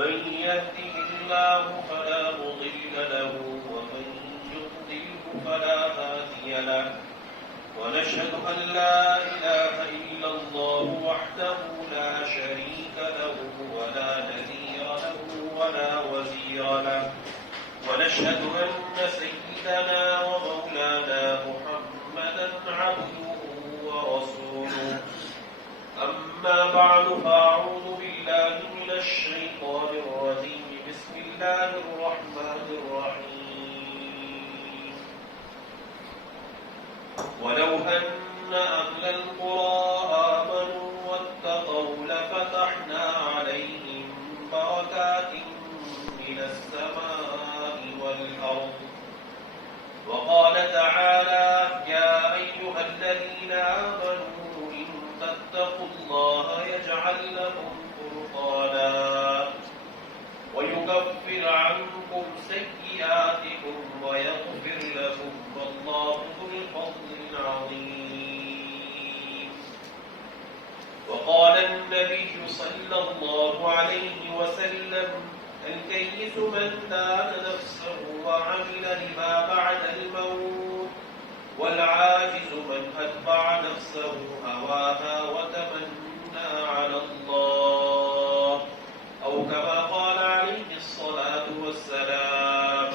من يهده الله فلا مضل له ومن يضلله فلا هادي له ونشهد أن لا إله إلا الله وحده لا شريك له ولا نذير له ولا وزير له ونشهد أن سيدنا ومولانا محمدا عبده ورسوله أما بعد فأعوذ بالله من الشيطان الرجيم بسم الله الرحمن الرحيم ولو أن أهل القرى آمنوا واتقوا لفتحنا عليهم بركات من السماء والأرض وقال تعالى يا أيها الذين آمنوا إن تتقوا الله يجعل لكم فرقانا ويكفر عنكم سيئاتكم ويغفر لكم والله ذو الفضل العظيم وقال النبي صلى الله عليه وسلم الكيس من دان نفسه وعمل لما بعد الموت والعاجز من أتبع نفسه هواها وتمنى على الله أو كما قال عليه الصلاة والسلام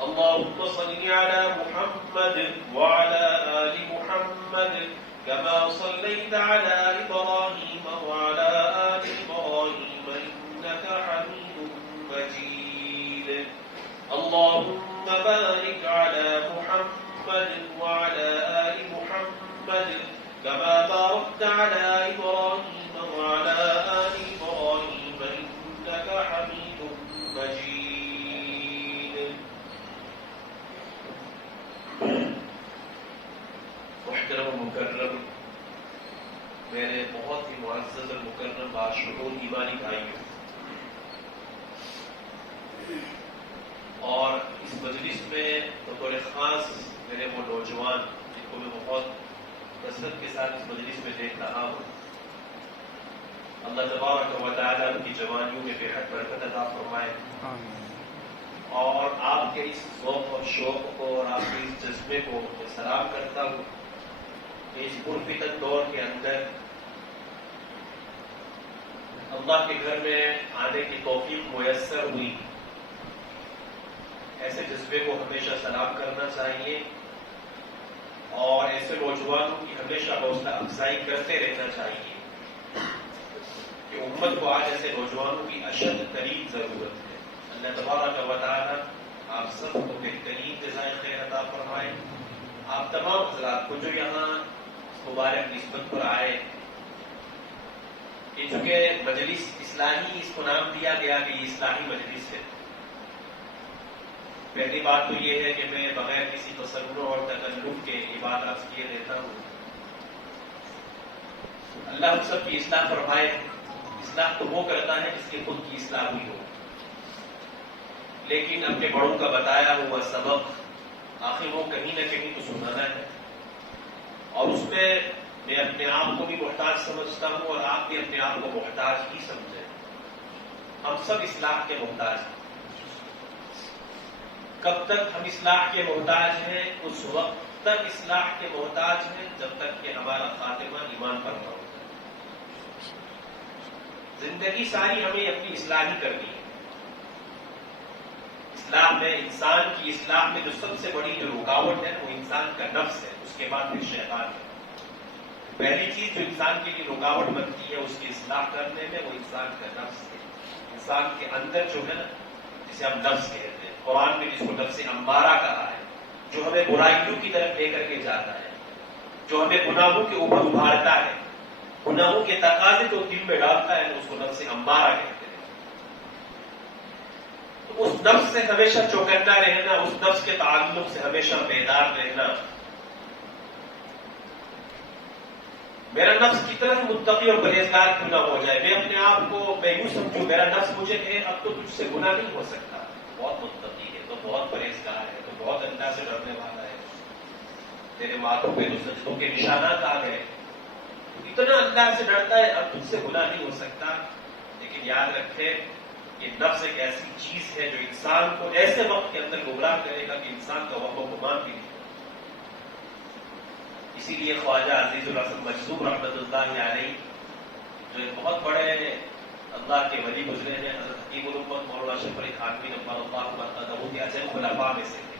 اللهم صل على محمد وعلى آل محمد كما صليت على إبراهيم وعلى آل إبراهيم إنك حميد مجيد اللهم بارك على محمد وعلى آل محمد كما باركت على إبراهيم وعلى آل إبراهيم إنك حميد مجيد محترم و مکرم میرے بہت ہی معزز اور مکرم باشعور ایمانی بھائیوں اور اس مجلس میں بطور خاص میرے وہ نوجوان جن کو میں بہت کثرت کے ساتھ اس مجلس میں دیکھ رہا ہوں اللہ تبارک و تعالیٰ ان کی جوانیوں میں بے حد برکت عطا فرمائے اور آپ کے اس ذوق اور شوق کو اور آپ کے اس جذبے کو میں سلام کرتا ہوں کہ اس پرفتن دور کے اندر اللہ کے گھر میں آنے کی توفیق میسر ہوئی ایسے جذبے کو ہمیشہ سلام کرنا چاہیے اور ایسے نوجوانوں کی ہمیشہ حوصلہ افزائی کرتے رہنا چاہیے کہ امت کو آج ایسے نوجوانوں کی اشد ترین ضرورت ہے اللہ تبارک و تعالی آپ سب کو بہترین جزائے خیر عطا فرمائے آپ تمام حضرات کو جو یہاں مبارک نسبت پر آئے کہ چونکہ مجلس اصلاحی اس کو نام دیا گیا کہ یہ اصلاحی مجلس ہے پہلی بات تو یہ ہے کہ میں بغیر کسی تصور اور تکلف کے یہ بات عرض کیے دیتا ہوں اللہ ہم سب کی اصلاح فرمائے اصلاح تو وہ کرتا ہے جس کی خود کی اصلاح ہوئی ہو لیکن اپنے بڑوں کا بتایا ہوا سبق آخر وہ کہیں نہ کہیں تو سنانا ہے اور اس میں میں اپنے آپ کو بھی محتاج سمجھتا ہوں اور آپ بھی اپنے آپ کو محتاج ہی سمجھیں ہم سب اصلاح کے محتاج ہیں کب تک ہم اصلاح کے محتاج ہیں اس وقت تک اصلاح کے محتاج ہیں جب تک کہ ہمارا خاتمہ ایمان پر نہ ہوتا ہے زندگی ساری ہمیں اپنی اصلاح ہی کرنی ہے اصلاح میں انسان کی اصلاح میں جو سب سے بڑی جو رکاوٹ ہے وہ انسان کا نفس ہے اس کے بعد پھر شیطان ہے پہلی چیز جو انسان کے لیے رکاوٹ بنتی ہے اس کی اصلاح کرنے میں وہ انسان کا نفس ہے انسان کے اندر جو ہے نا جسے ہم نفس کہتے ہیں قرآن میں جس کو نفس امارہ کہا ہے جو ہمیں برائیوں کی طرف لے کر کے جاتا ہے جو ہمیں گناہوں کے اوپر ابھارتا ہے گناہوں کے تقاضے تو دل میں ڈالتا ہے تو اس کو نفس امارہ کہتے ہیں تو اس نفس سے ہمیشہ چوکنا رہنا اس نفس کے تعلق سے ہمیشہ بیدار رہنا میرا نفس کتنا ہی متقی اور پرہیزگار کیوں نہ ہو جائے میں اپنے آپ کو میں یوں سمجھوں میرا نفس مجھے کہے اب تو تجھ سے گناہ نہیں ہو سکتا بہت متقی ہے تو بہت پرہیزگار ہے تو بہت اللہ سے ڈرنے والا ہے تیرے ماتھوں پہ تو سجدوں کے نشانات آ گئے اتنا اللہ سے ڈرتا ہے اب تجھ سے گناہ نہیں ہو سکتا لیکن یاد رکھے کہ نفس ایک ایسی چیز ہے جو انسان کو ایسے وقت کے اندر گمراہ کرے گا کہ انسان کا وہم و گمان بھی نہیں. اسی لیے خواجہ عزیز الحسن مجذوب رحمۃ اللہ علیہ جو ایک بہت بڑے اللہ کے ولی گزرے ہیں، حضرت حکیم الامت مولانا اشرف علی تھانوی نفر اللہ مرتضی کے عظیم خلفاء میں سے تھے.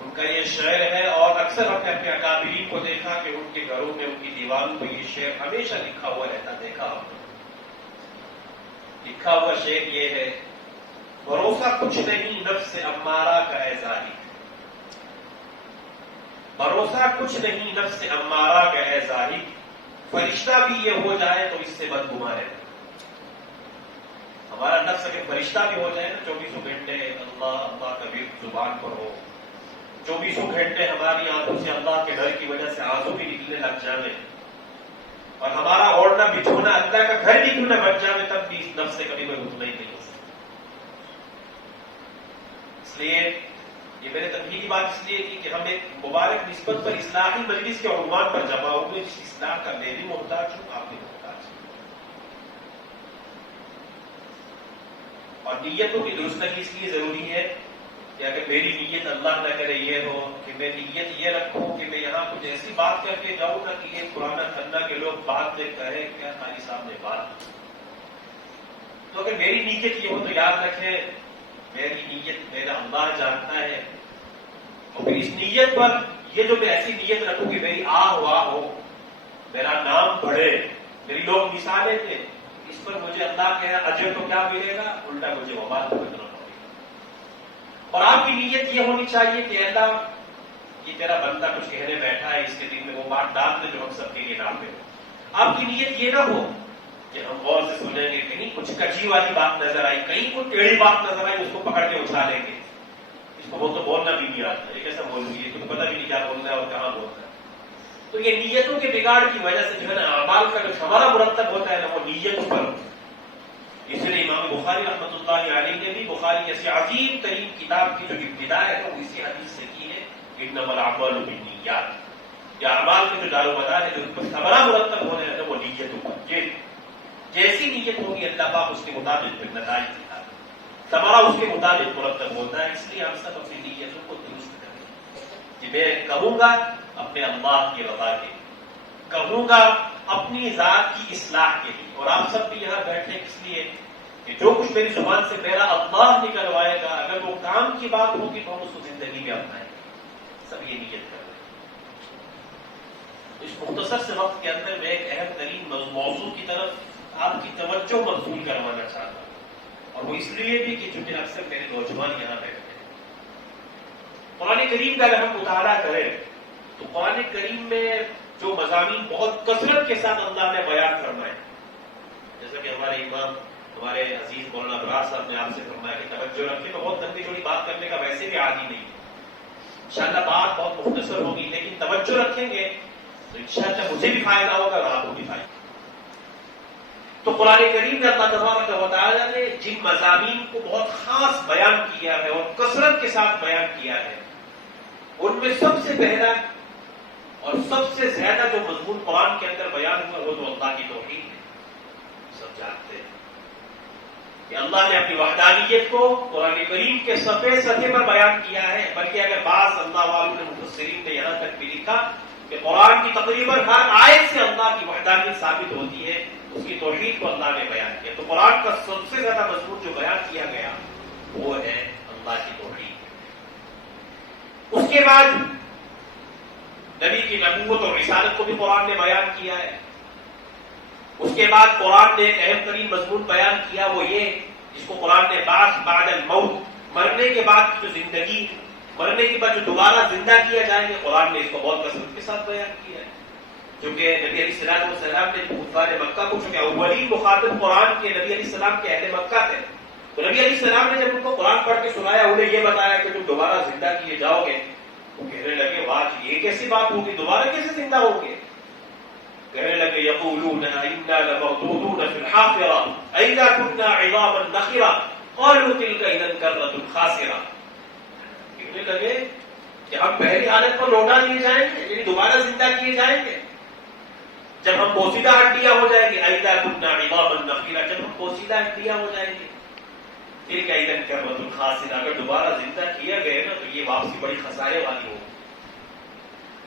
ان کا یہ شعر ہے، اور اکثر ہم نے اپنے اکابرین کو دیکھا کہ ان کے گھروں میں ان کی دیواروں پہ یہ شعر ہمیشہ لکھا ہوا رہتا. دیکھا ہم لکھا ہوا شعر یہ ہے: بھروسہ کچھ نہیں نفس امارہ کا ہے ظاہر، بھروسہ کچھ نہیں نفس امارہ کا ہے ظاہر، فرشتہ بھی یہ ہو جائے تو اس سے بدگمان ہے. ہمارا نفس اگر فرشتہ بھی ہو جائے نا، 24 گھنٹے اللہ اللہ کبیر زبان پر ہو، 24 گھنٹے ہماری آنکھوں سے اللہ کے ڈر کی وجہ سے آنسو بھی نکلنے لگ جائیں، اور ہمارا اوڑھنا بچھونا اللہ کا گھر بھی کیوں نہ بچ جائے، تب بھی اس نفس سے کبھی کوئی اٹھنا ہی نہیں ہو سکتا. اس لیے یہ میرے تنقیدی بات اس لیے تھی کہ ہم ایک مبارک نسبت پر اصلاحی مجلس کے عنوان پر جمع ہوئے، جس اصلاح کا میں بھی محتاج ہوں، آپ بھی محتاج ہیں. اور نیتوں کی درستگی اس لیے ضروری ہے کہ اگر میری نیت اللہ نہ کرے یہ ہو کہ میں نیت یہ رکھوں کہ میں یہاں کچھ ایسی بات کر کے جاؤں نا کہ ایک پرانا کھنا کے لوگ بات دیکھ کہے کیا خالی صاحب نے بات. تو اگر میری نیت یہ ہو تو یاد رکھیں میری نیت میرا اللہ جانتا ہے، اور پھر اس نیت پر یہ جو میں ایسی نیت رکھوں کہ میری واہ ہو، میرا نام بڑھے، میری لوگ مثالیں دیں، اس پر مجھے اللہ کہہ رہا اجر تو کیا ملے گا، الٹا مجھے وبال بھگتنا پڑے گا. اور آپ کی نیت یہ ہونی چاہیے کہ اللہ یہ تیرا بندہ کچھ کہنے بیٹھا ہے، اس کے دل میں وہ بات ڈال دے جو ہم سب کے لیے نافع ہو. آپ کی نیت یہ نہ ہو کہ ہم غور سے سنیں گے، کہیں کچھ کچی والی بات نظر آئی، کہیں کوئی ٹیڑھی بات نظر آئی، اس کو پکڑ کے اچھا لیں گے. اس کو وہ تو بولنا بھی نہیں آتا، یہ کیسا بول رہی ہے، تمہیں پتہ بھی نہیں کیا بولنا ہے اور کہاں بولنا ہے. تو یہ نیتوں کے بگاڑ کی وجہ سے جو ہے نا اعمال کا جو ہمارا مرتب ہوتا ہے نا وہ نیت پر. اس لیے امام بخاری رحمۃ اللہ علیہ نے بھی بخاری جیسی عظیم ترین کتاب کی جو ابتدا ہے وہ اسی حدیث سے کی ہے، انما الاعمال بالنیات. یا اعمال کے جو دار و مدار ہے، جو ہمارا مرتب ہونے لگا وہ نیتوں پر. یہ جیسی نیت ہوگی اللہ پاک اس کے مطابق پھر نتائج دیتا ہے، ہمارا اس کے مطابق مرتب ہوتا ہے. اس لیے ہم سب اپنی نیتوں کو درست کریں کہ میں کہوں گا اپنے اللہ کی رضا کے لیے، کہوں گا اپنی ذات کی اصلاح کے لیے. اور آپ سب بھی یہاں بیٹھے اس لیے کہ جو کچھ میری زبان سے میرا اللہ نکلوائے گا، اگر وہ کام کی بات ہوگی تو ہم اس کو زندگی میں اپنائیں گے. سب یہ نیت کر رہے ہیں. اس مختصر سے وقت کے اندر میں ایک اہم ترین موضوع کی طرف آپ کی توجہ مبذول کروانا چاہتا ہوں، اور وہ اس لیے بھی کہ چونکہ اکثر میرے نوجوان یہاں بیٹھتے ہیں. قرآن کریم کا اگر ہم مطالعہ کریں تو قرآن کریم میں جو مضامین بہت کثرت کے ساتھ اللہ نے بیان فرمائے، جیسا کہ ہمارے امام ہمارے عزیز مولانا ابرار صاحب نے آپ سے فرمایا کہ توجہ رکھیں. میں بہت لمبی چوڑی بات کرنے کا ویسے بھی عادی نہیں، انشاءاللہ بات بہت مختصر ہوگی، لیکن توجہ رکھیں گے تو انشاءاللہ مجھے بھی فائدہ ہوگا اور آپ کو بھی فائدہ. تو قرآن کریم میں اللہ تبارک و تعالیٰ نے جن مضامین کو بہت خاص بیان کیا ہے اور کثرت کے ساتھ بیان کیا ہے، ان میں سب سے پہلا اور سب سے زیادہ جو مضمون قرآن کے اندر بیان ہوا وہ تو اللہ کی توحید ہے. سب جانتے ہیں کہ اللہ نے اپنی وحدانیت کو قرآن کریم کے صفحے صفحے پر بیان کیا ہے. بلکہ اگر بعض اللہ والوں نے مفسرین نے یہاں تک بھی لکھا کہ قرآن کی تقریباً ہر آیت سے اللہ کی وحدانیت ثابت ہوتی ہے، اس کی توحید کو اللہ نے بیان کیا. تو قرآن کا سب سے زیادہ مضمون جو بیان کیا گیا وہ ہے اللہ کی توحید. اس کے بعد نبی کی نبوت اور رسالت کو بھی قرآن نے بیان کیا ہے. اس کے بعد قرآن نے ایک اہم ترین مضمون بیان کیا، وہ یہ جس کو قرآن نے بعث بعد الموت، مرنے کے بعد کی جو زندگی، مرنے کے بعد جو دوبارہ زندہ کیا جائیں گے، قرآن نے اس کو بہت کثرت کے ساتھ بیان کیا ہے. کیونکہ نبی علیہ السلام نے کفار مکہ کو، چونکہ اولین مخاطب قرآن کے نبی علیہ السلام کے اہل مکہ تھے، تو نبی علیہ السلام نے جب ان کو قرآن پڑھ کے سنایا، انہیں یہ بتایا کہ تم دوبارہ زندہ کیے جاؤ گے. وہ کہنے لگے واہ یہ کیسی بات ہوگی، دوبارہ کیسے زندہ ہوں گے؟ کہنے لگے یقولون انا لمردودون فی الحافرہ اذا كنا عظاما نخرہ قالوا تلک اذا کرۃ خاسرہ. کہنے لگے کہ ہم پہلی حالت پر لوٹا دیے جائیں گے، یعنی دوبارہ زندہ کیے جائیں گے جب ہم بوسیدہ ہڈیاں ہو جائیں گے. اذا كنا عظاما نخرہ، جب ہم پوشیدہ ہڈیاں ہو جائیں گی. پھر کیا ادھر کربت الخاسرہ اگر دوبارہ زندہ کیا گئے نا تو یہ واپسی بڑی خسارے والی ہوگی.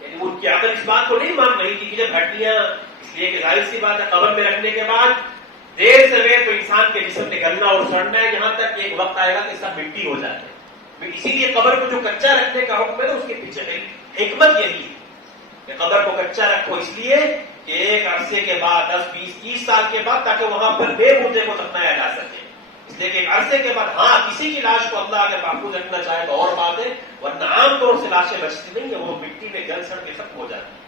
یعنی وہ کی عقل اس بات کو نہیں مان رہی تھی کہ جب ہڈیاں، اس لیے کہ ظاہر سی بات ہے قبر میں رکھنے کے بعد دیر سویر تو انسان کے جسم نکلنا اور سڑنا ہے، یہاں تک کہ ایک وقت آئے گا کہ سب مٹی ہو جاتے ہیں. اسی لیے قبر کو جو کچا رکھنے کا حکم ہے اس کے پیچھے حکمت یہی ہے کہ قبر کو کچا رکھو، اس لیے کہ ایک عرصے کے بعد 10 20 30 سال کے بعد تاکہ وہاں پر بے مردے کو دفنایا جا سکے. اس لیے کہ ایک عرصے کے بعد ہاں کسی کی لاش کو اللہ اگر محفوظ رکھنا چاہے تو اور بات ہے، ورنہ عام طور سے لاشیں بچتی نہیں ہیں، وہ مٹی میں گل سڑ کے ختم ہو جاتی ہیں.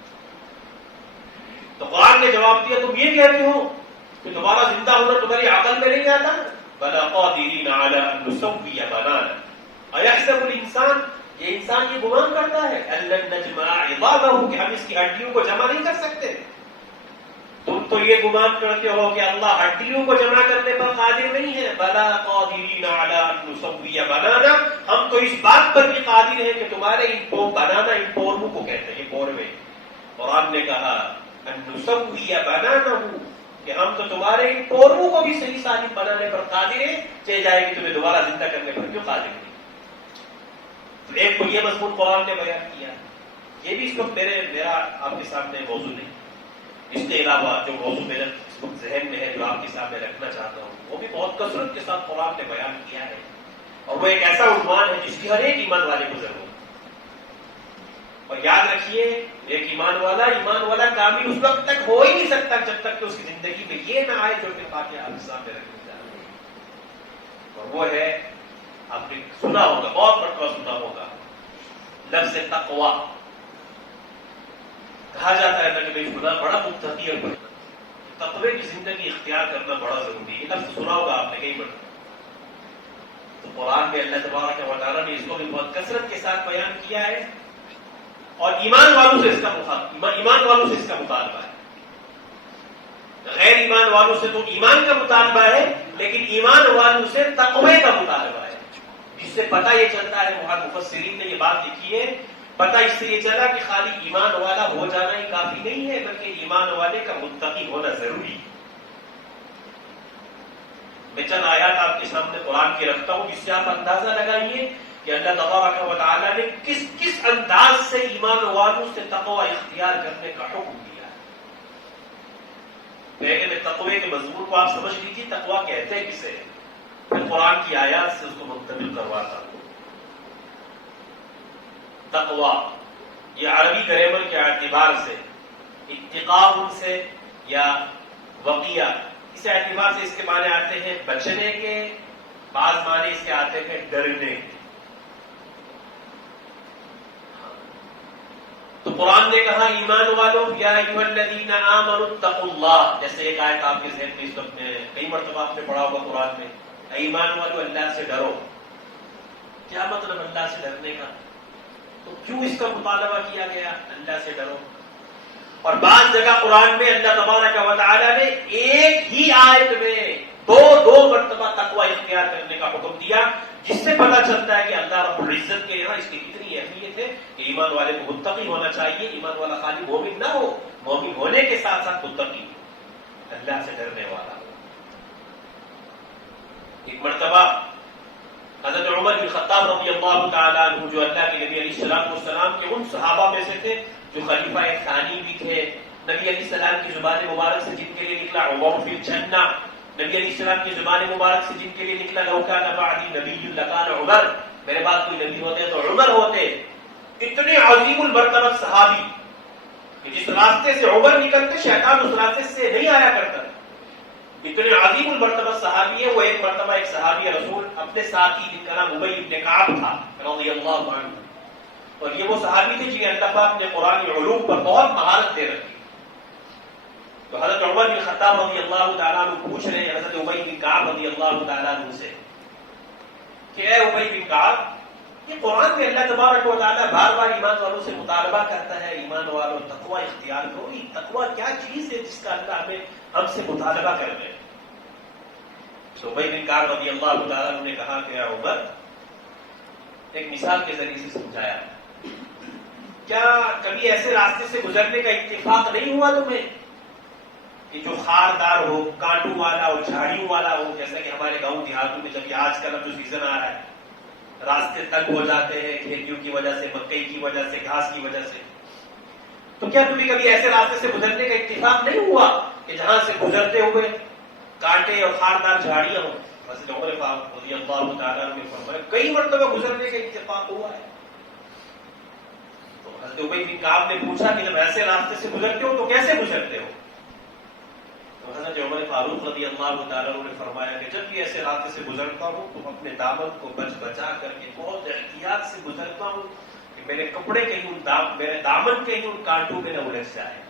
تو قرآن نے جواب دیا تم یہ کہتے ہو کہ دوبارہ زندہ ہونا تمہاری عقل میں نہیں آتا؟ بلا قادرین علی ان نسوی بنانا ایحسب الانسان، یہ انسان یہ گمان کرتا ہے ان نجمع عظامہ کہ ہم اس کی ہڈیوں کو جمع نہیں کر سکتے. تم تو یہ گمان کرتے ہو کہ اللہ ہڈیوں کو جمع کرنے پر قادر نہیں ہے. بلا قادرین علی ان نسوی بنانا، ہم تو اس بات پر بھی قادر ہیں کہ تمہارے ان بنانا، ان پورموں کو کہتے ہیں یہ پوروے. قرآن نے کہا ان نسوی بنانا، کہ ہم تو تمہارے ان پورموں کو بھی صحیح سالم بنانے پر قادر ہیں، چاہے جائے گی تمہیں دوبارہ زندہ کرنے پر کیوں قادر نہیں. تو ایک تو یہ مضمون قرآن نے بیان کیا، یہ بھی اس وقت میرا آپ کے سامنے موضوع نہیں. اس کے علاوہ جو موضوع میرے اس وقت ذہن میں ہے جو آپ کے سامنے رکھنا چاہتا ہوں وہ بھی بہت کثرت کے ساتھ قرآن نے بیان کیا ہے، اور وہ ایک ایسا عنوان ہے جس کی ہر ایک ایمان والے کو ضرورت ہے. اور یاد رکھیے ایک ایمان والا کامل اس وقت تک ہو ہی نہیں سکتا جب تک کہ اس کی زندگی میں یہ نہ آئے جو کہ واقعہ آپ کے سامنے رکھنے جا رہے ہیں. اور وہ ہے، آپ نے سنا ہوگا، بہت مرتبہ سنا ہوگا، لفظ تقویٰ. کہا جاتا ہے نا کہ بھائی گناہ بڑا متقی اور بڑا، تقوی کی زندگی اختیار کرنا بڑا ضروری ہے. یہ لفظ سنا ہوگا آپ نے کئی مرتبہ. تو قرآن میں اللہ تبارک و تعالیٰ نے اس کو بھی بہت کثرت کے ساتھ بیان کیا ہے، اور ایمان والوں سے اس کا مطالبہ ہے. غیر ایمان والوں سے تو ایمان کا مطالبہ ہے، لیکن ایمان والوں سے تقوی کا مطالبہ ہے. جس سے پتہ یہ چلتا ہے، مفسرین نے یہ بات لکھی ہے، پتہ اس سے یہ چلا کہ خالی ایمان والا ہو جانا ہی کافی نہیں ہے، بلکہ ایمان والے کا متقی ہونا ضروری ہے. میں چند آیات آپ کے سامنے قرآن کے رکھتا ہوں جس سے آپ اندازہ لگائیے کہ اللہ تبارک و تعالیٰ نے کس انداز سے ایمان والوں سے تقوی اختیار کرنے کا حکم دیا ہے. پہلے میں تقوی کے مضمون کو آپ سمجھ لیجیے، تقوی کہتے ہیں کسے، پھر قرآن کی آیات سے اس کو منتقل کرواتا ہوں. تقوی یہ عربی گرامر کے اعتبار سے اتقاء سے یا وقیہ، اس اعتبار سے اس کے معنی آتے ہیں بچنے کے، بعض معنی اس کے آتے ہیں ڈرنے کے. تو قرآن نے کہا ایمان والوں یا ایھا الذین آمنوا اتقوا اللہ، جیسے ایک آیت آپ کے ذہن میں اس وقت میں کئی مرتبہ آپ نے پڑھا ہوگا قرآن میں، ایمان والوں اللہ سے ڈرو. کیا مطلب اللہ سے ڈرنے کا؟ تو کیوں اس کا مطالبہ کیا گیا اللہ سے ڈرو؟ اور بعض جگہ قرآن میں اللہ تبارک و تعالیٰ نے ایک ہی آیت میں دو مرتبہ تقوی اختیار کرنے کا حکم دیا، جس سے پتہ چلتا ہے کہ اللہ رب العزت کے یہاں اس کی کتنی اہمیت ہے کہ ایمان والے کو متقی ہونا چاہیے. ایمان والا خالی مومن نہ ہو، مومن ہونے کے ساتھ ساتھ متقی، اللہ سے ڈرنے والا. ایک مرتبہ حضرت عمر بن خطاب رضی اللہ تعالیٰ عنہ، جو اللہ کے نبی علیہ السلام کے ان صحابہ میں سے تھے جو خلیفہ ثانی بھی تھے، نبی علیہ السلام کی زبان مبارک سے جن کے لیے نکلا عمر فی الجنہ، نبی علیہ السلام کی زبان مبارک سے جن کے لیے نکلا لو کان بعدی نبی لکان عمر، میرے بعد کوئی نبی ہوتے تو عمر ہوتے. اتنے عظیم المرتبہ صحابی کہ جس راستے سے عمر نکلتے شیطان اس راستے سے نہیں آیا کرتا. اتنے عظیم المرتبہ صحابی ہے وہ. ایک مرتبہ ایک صحابی رسول اپنے ساتھی جن کا نام ابی بن کعب تھا رضی اللہ عنہ، اور یہ وہ صحابی تھے جنہیں اللہ پاک نے قرآن علوم پر بہت مہارت دے رکھی. تو حضرت عمر بن خطاب رضی اللہ تعالیٰ عنہ پوچھ رہے ہیں حضرت ابی بن کعب رضی اللہ تعالیٰ عنہ سے کہ اے ابی بن کعب، یہ قرآن میں اللہ تبارک و تعالیٰ بار بار ایمان والوں سے مطالبہ کرتا ہے ایمان والوں تقوی اختیار کرو، یہ تقوی کیا چیز ہے جس کا اللہ ہم سے مطالبہ کر رہے ہیں؟ تو ابی بن کعب رضی اللہ تعالیٰ عنہ نے کہا کہ اے عمر، ایک مثال کے ذریعے سے سمجھایا، کیا کبھی ایسے راستے سے گزرنے کا اتفاق نہیں ہوا تمہیں کہ جو خاردار ہو، کانٹوں والا ہو، جھاڑیوں والا ہو، جیسا کہ ہمارے گاؤں دیہاتوں میں جب آج کل اب جو سیزن آ رہا ہے، راستے تنگ ہو جاتے ہیں کھیتیوں کی وجہ سے، مکئی کی وجہ سے، گھاس کی وجہ سے، تو کیا تمہیں کبھی ایسے راستے سے گزرنے کا اتفاق نہیں ہوا کہ جہاں سے گزرتے ہوئے کانٹے اور خاردار جھاڑیاں ہوں؟ حضرت عمر فاروق رضی اللہ تعالیٰ عنہ نے فرمایا کئی مرتبہ گزرنے کا اتفاق ہوا ہے. تو حضرت ابی بن کعب نے پوچھا کہ جب ایسے راستے سے گزرتے ہو تو کیسے گزرتے ہو؟ تو حضرت عمر فاروق رضی اللہ تعالیٰ عنہ نے فرمایا کہ جب بھی ایسے راستے سے گزرتا ہوں تو اپنے دامن کو بچا کر کے بہت احتیاط سے گزرتا ہوں کہ میرے کپڑے کہیں میرے دامن کہیں ان کانٹوں میں نہ الجھ جائے،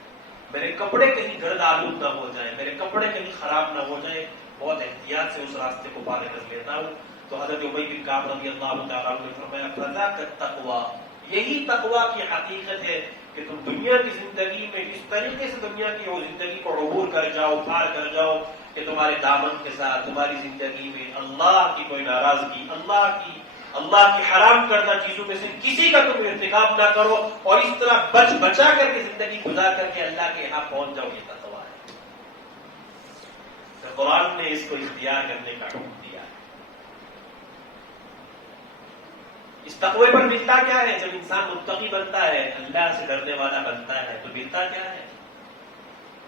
میرے کپڑے کہیں گرد آلود نہ ہو جائیں، میرے کپڑے کہیں خراب نہ ہو جائیں، بہت احتیاط سے اس راستے کو پار کر لیتا ہوں. تو حضرت ابی بن کعب رضی اللہ تعالیٰ عنہ نے فرمایا فذاک التقویٰ، یہی تقویٰ کی حقیقت ہے کہ تم دنیا کی زندگی میں اس طریقے سے دنیا کی وہ زندگی کو عبور کر جاؤ، پار کر جاؤ کہ تمہارے دامن کے ساتھ تمہاری زندگی میں اللہ کی کوئی ناراضگی، اللہ کی حرام کردہ چیزوں میں سے کسی کا تم ارتکاب نہ کرو، اور اس طرح بچا کر کے زندگی گزار کر کے اللہ کے یہاں پہنچ جاؤ. یہ تقویٰ ہے. قرآن نے اس کو اختیار کرنے کا حکم دیا ہے. اس تقوی پر ملتا کیا ہے؟ جب انسان متقی بنتا ہے، اللہ سے ڈرنے والا بنتا ہے، تو ملتا کیا ہے؟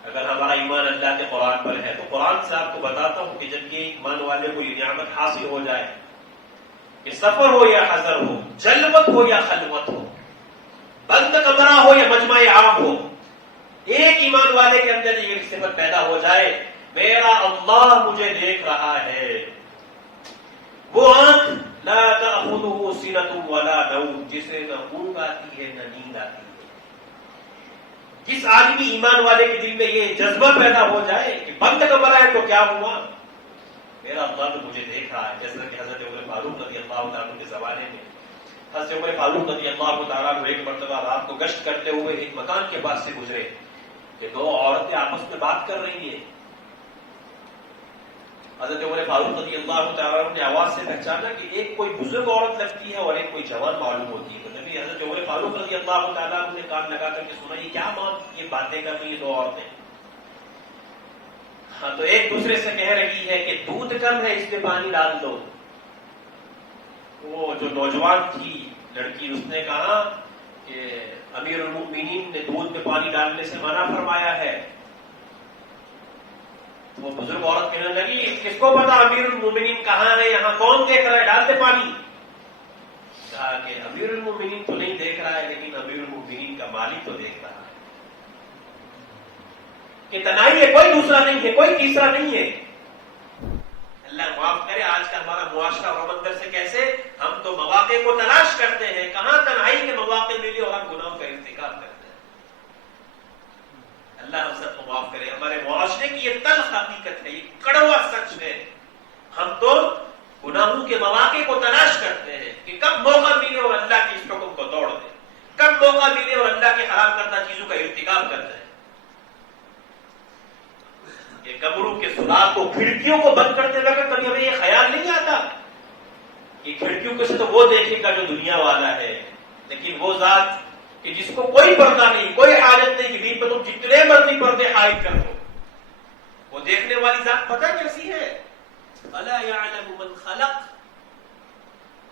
اگر ہمارا ایمان اللہ کے قرآن پر ہے تو قرآن سے آپ کو بتاتا ہوں کہ جب یہ ایمان والے کو یہ نعمت حاصل ہو جائے کہ سفر ہو یا حضر ہو، جلوت ہو یا خلوت ہو، بند کمرہ ہو یا مجمع عام ہو، ایک ایمان والے کے اندر یہ صفت پیدا ہو جائے میرا اللہ مجھے دیکھ رہا ہے. وہ آنکھ لا تأخذہ سنۃ ولا نوم، جسے نہ اونگ آتی ہے نہ نیند آتی ہے. جس آدمی ایمان والے کے دل میں یہ جذبہ پیدا ہو جائے کہ بند کمرہ ہے تو کیا ہوا، میرا اللہ تو مجھے دیکھ رہا ہے. جیسا کہ حضرت عمر فاروق رضی اللہ تعالیٰ کے زمانے میں حضرت عمر فاروق رضی اللہ تعالیٰ ایک مرتبہ رات کو گشت کرتے ہوئے ایک مکان کے پاس سے گزرے کہ دو عورتیں آپس میں بات کر رہی ہیں. حضرت عمر فاروق رضی اللہ تعالیٰ نے آواز سے پہچانا کہ ایک کوئی بزرگ عورت لگتی ہے اور ایک کوئی جوان معلوم ہوتی ہے. تو نبی حضرت عمر فاروق رضی اللہ تعالیٰ نے کان لگا کر کے سنا یہ کیا یہ باتیں کر رہی ہیں دو عورتیں. ہاں تو ایک دوسرے سے کہہ رہی ہے کہ دودھ کم ہے اس میں پانی ڈال دو. وہ جو نوجوان تھی لڑکی اس نے کہا کہ امیر المؤمنین نے دودھ میں پانی ڈالنے سے منع فرمایا ہے. وہ بزرگ عورت کہنے لگی کس کو پتا امیر المومنین کہاں ہے، یہاں کون دیکھ رہا ہے، ڈال دے پانی. کہا کہ امیر المومنین تو نہیں دیکھ رہا ہے لیکن امیر المومنین کا مالک تو دیکھ رہا ہے. کہ تنہائی ہے، کوئی دوسرا نہیں ہے، کوئی تیسرا نہیں ہے. اللہ معاف کرے آج کا ہمارا معاشرہ اور مندر سے کیسے ہم تو مواقع کو تلاش کرتے ہیں، کہاں تنہائی کے مواقع ملے اور ہم گناہوں کا ارتکاب کرتے ہیں. اللہ ہم سب کو معاف کرے. ہمارے معاشرے کی یہ تلخ حقیقت ہے، یہ کڑوا سچ ہے. ہم تو گناہوں کے مواقع کو تلاش کرتے ہیں کہ کب موقع ملے اور اللہ کے اس حکم کو توڑ دیں، کب موقع ملے اور اللہ کے حرام کردہ چیزوں کا ارتکاب کر دیں. یہ کمروں کے سوراخ کو، کھڑکیوں کو بند کرتے وقت کبھی ہمیں یہ خیال نہیں آتا کہ کھڑکیوں کے سے تو وہ دیکھے گا جو دنیا والا ہے، لیکن وہ ذات کہ جس کو کوئی پردہ نہیں، کوئی حاجت نہیں کہ دین پہ تم جتنے مرضی پردے عائد کر دو، وہ دیکھنے والی ذات پتہ کیسی ہے؟ الا یعلم من خلق،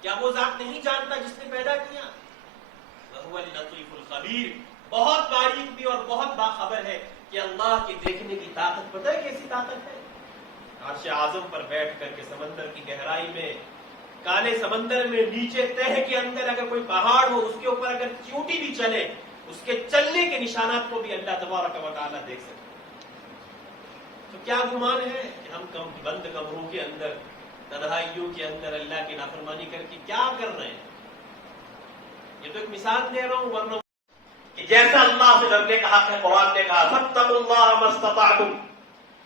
کیا وہ ذات نہیں جانتا جس نے پیدا کیا؟ وهو اللطیف الخبیر، بہت باریک بھی اور بہت باخبر ہے کہ اللہ کی دیکھنے کی طاقت پتہ ہے کیسی طاقت ہے؟ عرش اعظم پر بیٹھ کر کے سمندر کی گہرائی میں، کالے سمندر میں نیچے تہ کے اندر اگر کوئی پہاڑ ہو اس کے اوپر اگر چیونٹی بھی چلے اس کے چلنے کے نشانات کو بھی اللہ تبارک و تعالیٰ دیکھ سکتے. تو کیا گمان ہے کہ ہم بند کمروں کے اندر، تنہائیوں کے اندر اللہ کی نافرمانی کر کے کیا کر رہے ہیں؟ یہ تو ایک مثال دے رہا ہوں، ورنہ کہ جیسا اللہ سے ڈرنے کا حق ہے قرآن نے کہا فاتقوا اللہ ما استطعتم،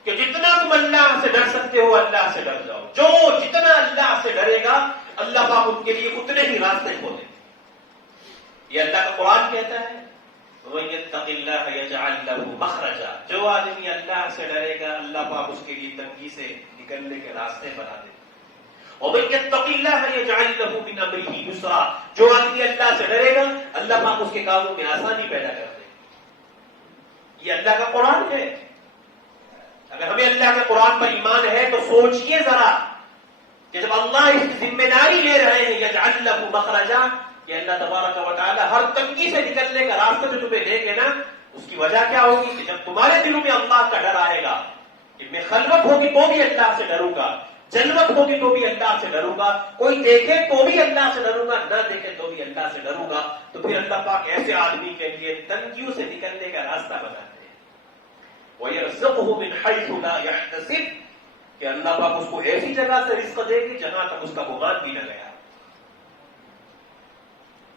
کہ جتنا تم اللہ سے ڈر سکتے ہو اللہ سے ڈر جاؤ. جو جتنا اللہ سے ڈرے گا اللہ پاک ان کے لیے اتنے ہی راستے کھولے. یہ اللہ کا قرآن کہتا ہے وَمَن يَتَّقِ اللَّهَ يَجْعَلْ لَهُ مَخْرَجًا، جو آدمی اللہ سے ڈرے گا اللہ پاک اس کے لیے تنگی سے نکلنے کے راستے بنا دے. وَمَن يَتَّقِ اللَّهَ يَجْعَلْ لَهُ مِنْ أَمْرِهِ يُسْرًا، جو آدمی اللہ سے ڈرے گا اللہ پاک اس کے کاموں میں آسانی پیدا کر دے. یہ اللہ کا قرآن ہے. اگر ہمیں اللہ کے قرآن پر ایمان ہے تو سوچئے ذرا کہ جب اللہ اس کی ذمہ داری لے رہے ہیں یجعل لہ مخرجا، کہ اللہ تبارک و تعالی ہر تنگی سے نکلنے کا راستہ جو تمہیں دیں گے نا، اس کی وجہ کیا ہوگی کہ جب تمہارے دلوں میں اللہ کا ڈر آئے گا کہ میں خلوت ہوگی تو بھی اللہ سے ڈروں گا، جلوت ہوگی تو بھی اللہ سے ڈروں گا، کوئی دیکھے تو بھی اللہ سے ڈروں گا، نہ دیکھے تو بھی اللہ سے ڈروں گا، تو پھر اللہ پاک ایسے آدمی کے لیے تنگیوں سے نکلنے کا راستہ بتاتے ہیں۔ وَيَرْزُقْهُ مِنْ حَيْثُ لَا يَحْتَسِبُ، کہ اللہ پاک اس کو ایسی جگہ سے رزق دے گی جہاں تک اس کا گمان بھی نہ گیا،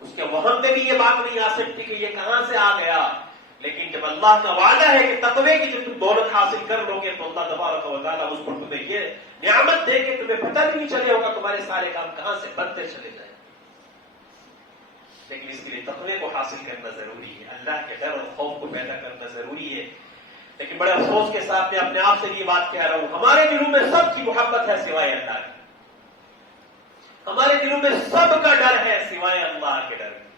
اس کے وہم میں بھی یہ بات نہیں آ سکتی کہ یہ کہاں سے آ گیا۔ لیکن جب اللہ کا وعدہ ہے کہ تقوی کی جب تم دولت حاصل کر لو گے تو اللہ تبارک و تعالیٰ اس پر تمہیں یہ نعمت دے کے تمہیں پتہ بھی نہیں چلے ہوگا تمہارے سارے کام کہاں سے بنتے چلے جائیں۔ لیکن اس کے لیے تقوی کو حاصل کرنا ضروری ہے، اللہ کے ڈر اور خوف کو پیدا کرنا ضروری ہے۔ لیکن بڑے افسوس کے ساتھ میں اپنے آپ سے یہ بات کہہ رہا ہوں، ہمارے دلوں میں سب کی محبت ہے سوائے اللہ کی، ہمارے دلوں میں سب کا ڈر ہے سوائے اللہ کے ڈر کے۔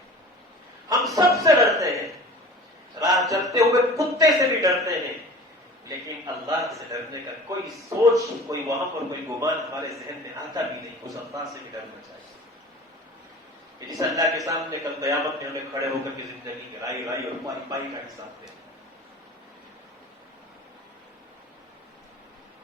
ہم سب سے ڈرتے ہیں، راہ چلتے ہوئے کتے سے بھی ڈرتے ہیں، لیکن اللہ سے ڈرنے کا کوئی سوچ، کوئی وہم اور کوئی گمان ہمارے ذہن میں آتا بھی نہیں۔ اس اللہ سے بھی ڈرنا چاہیے، جس اللہ کے سامنے کل قیامت میں ہمیں کھڑے ہو کر کے زندگی کی رائی رائی اور پائی پائی کا حساب دیں۔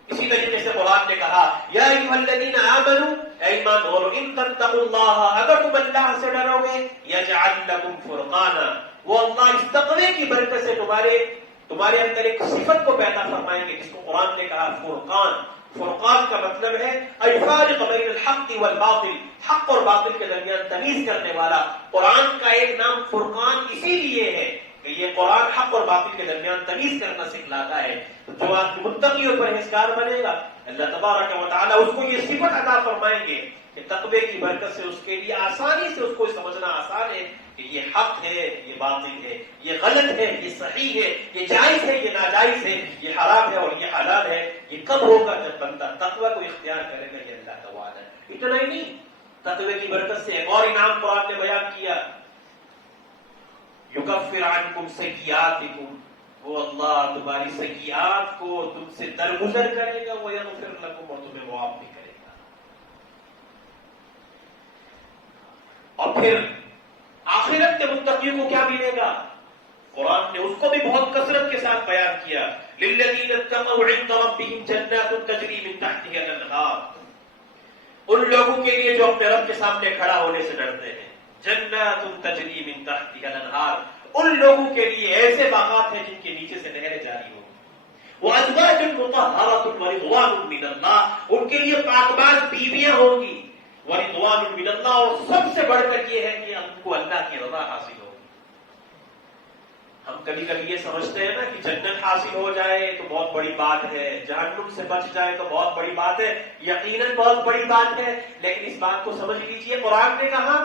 اسی طریقے سے قرآن نے کہا یا ایھا الذین آمنوا، اے ایمان والو، ان تتقوا اللہ، اگر تم اللہ سے ڈرو گے، یجعل لکم فرقانا، وہ اللہ اس تقوی کی برکت سے تمہارے اندر ایک صفت کو پیدا فرمائیں گے جس کو قرآن نے کہا فرقان۔ فرقان کا مطلب ہے الفارق بین الحق والباطل، حق اور باطل کے درمیان تمیز کرنے والا۔ قرآن کا ایک نام فرقان اسی لیے ہے کہ یہ قرآن حق اور باطل کے درمیان تمیز کرنا سکھلاتا ہے۔ جو آدمی متقی اور پرہیزگار بنے گا، اللہ تبارک و تعالیٰ اس کو یہ صفت عطا فرمائیں گے کہ تقوی کی برکت سے اس کے لیے آسانی سے اس کو سمجھنا آسان ہے کہ یہ حق ہے، یہ باطل ہے، یہ غلط ہے، یہ صحیح ہے، یہ جائز ہے، یہ ناجائز ہے، یہ حرام ہے اور یہ حلال ہے۔ یہ کب ہوگا؟ جب بندہ تقوی کو اختیار کرے گا، یہ اللہ کا وعدہ ہے۔ اتنا ہی نہیں، تقوی کی برکت سے ایک اور انعام قرآن نے بیان کیا، یکفر عنکم سیئاتکم، وہ اللہ تمہاری سیئات کو تم سے درگزر کرے گا، ویغفر لکم، اور تمہیں معاف بھی کرے گا۔ اور پھر آخرت کے متقیوں کو کیا ملے گا؟ قرآن نے اس کو بھی بہت کثرت کے ساتھ بیان کیا، للذین اتقوا عند ربہم جنات تجری من تحتها الانہار، ان لوگوں کے لیے جو اپنے رب کے سامنے کھڑا ہونے سے ڈرتے ہیں، جنات تجری من تحتها الانہار، ان لوگوں کے لیے ایسے باغات ہیں جن کے نیچے سے نہریں جاری ہوں گی، وازواج مطہرۃ ورضوان من اللہ، ان کے لیے پاکباز بیویاں ہوں گی، ورضوان من اللہ، اور سب سے بڑھ کر یہ ہے کہ ہم کو اللہ کی رضا حاصل ہوگی۔ ہم کبھی کبھی یہ سمجھتے ہیں نا کہ جنت حاصل ہو جائے تو بہت بڑی بات ہے، جہنم سے بچ جائے تو بہت بڑی بات ہے، یقیناً بہت بڑی بات ہے، لیکن اس بات کو سمجھ لیجئے، قرآن نے کہا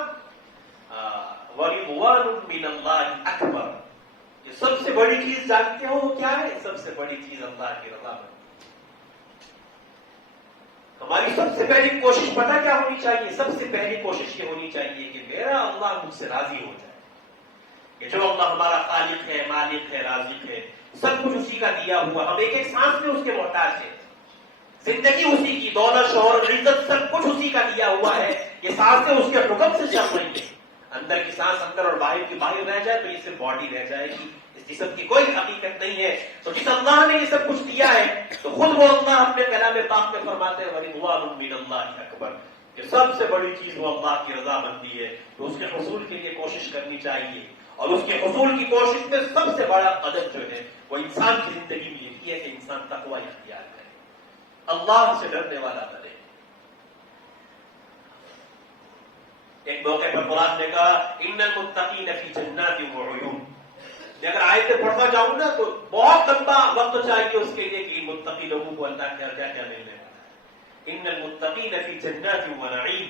وَرِضْوَانٌ مِّنَ اللَّهِ أَكْبَرُ، یہ سب سے بڑی چیز جانتے ہو وہ کیا ہے؟ سب سے بڑی چیز اللہ کی رضا ہے۔ ہماری سب سے پہلی کوشش پتہ کیا ہونی چاہیے؟ سب سے پہلی کوشش یہ ہونی چاہیے کہ میرا اللہ مجھ سے راضی ہو جائے، کہ جو اللہ ہمارا خالق ہے، مالک ہے، رازق ہے، سب کچھ اسی کا دیا ہوا، ہم ایک ایک سانس میں اس کے محتاج ہیں، زندگی اسی کی، دولت شوہر عزت سب کچھ اسی کا دیا ہوا ہے، یہ سانسیں اس کے حکم سے چل رہی ہیں۔ اندر کی سانس اندر اور باہر کی باہر رہ جائے تو یہ صرف باڈی رہ جائے گی، اس جسم کی کوئی حقیقت نہیں ہے۔ تو جس اللہ نے یہ سب کچھ دیا ہے تو خود وہ اللہ اپنے کلام پاک میں فرماتے ہیں وَرِضْوَانٌ مِّنَ اللَّهِ أَكْبَرُ، کہ سب سے بڑی چیز وہ اللہ کی رضا مندی ہے، تو اس کے حصول کے لیے کوشش کرنی چاہیے، اور اس کے حصول کی کوشش میں سب سے بڑا قدم جو ہے وہ انسان کی زندگی میں یہ ہے کہ انسان تقوی اختیار کرے، اللہ سے ڈرنے والا بنے۔ ایک موقع پر قرآن نے کہا ان المتقین فی جنات وعیون، میں اگر آیتیں پڑھتا جاؤں نا تو بہت لمبا وقت چاہیے اس کے لیے کہ ان متقی لوگوں کو اللہ کیا کیا ملنے والا ہے۔ ان المتقین فی جنات ونعیم،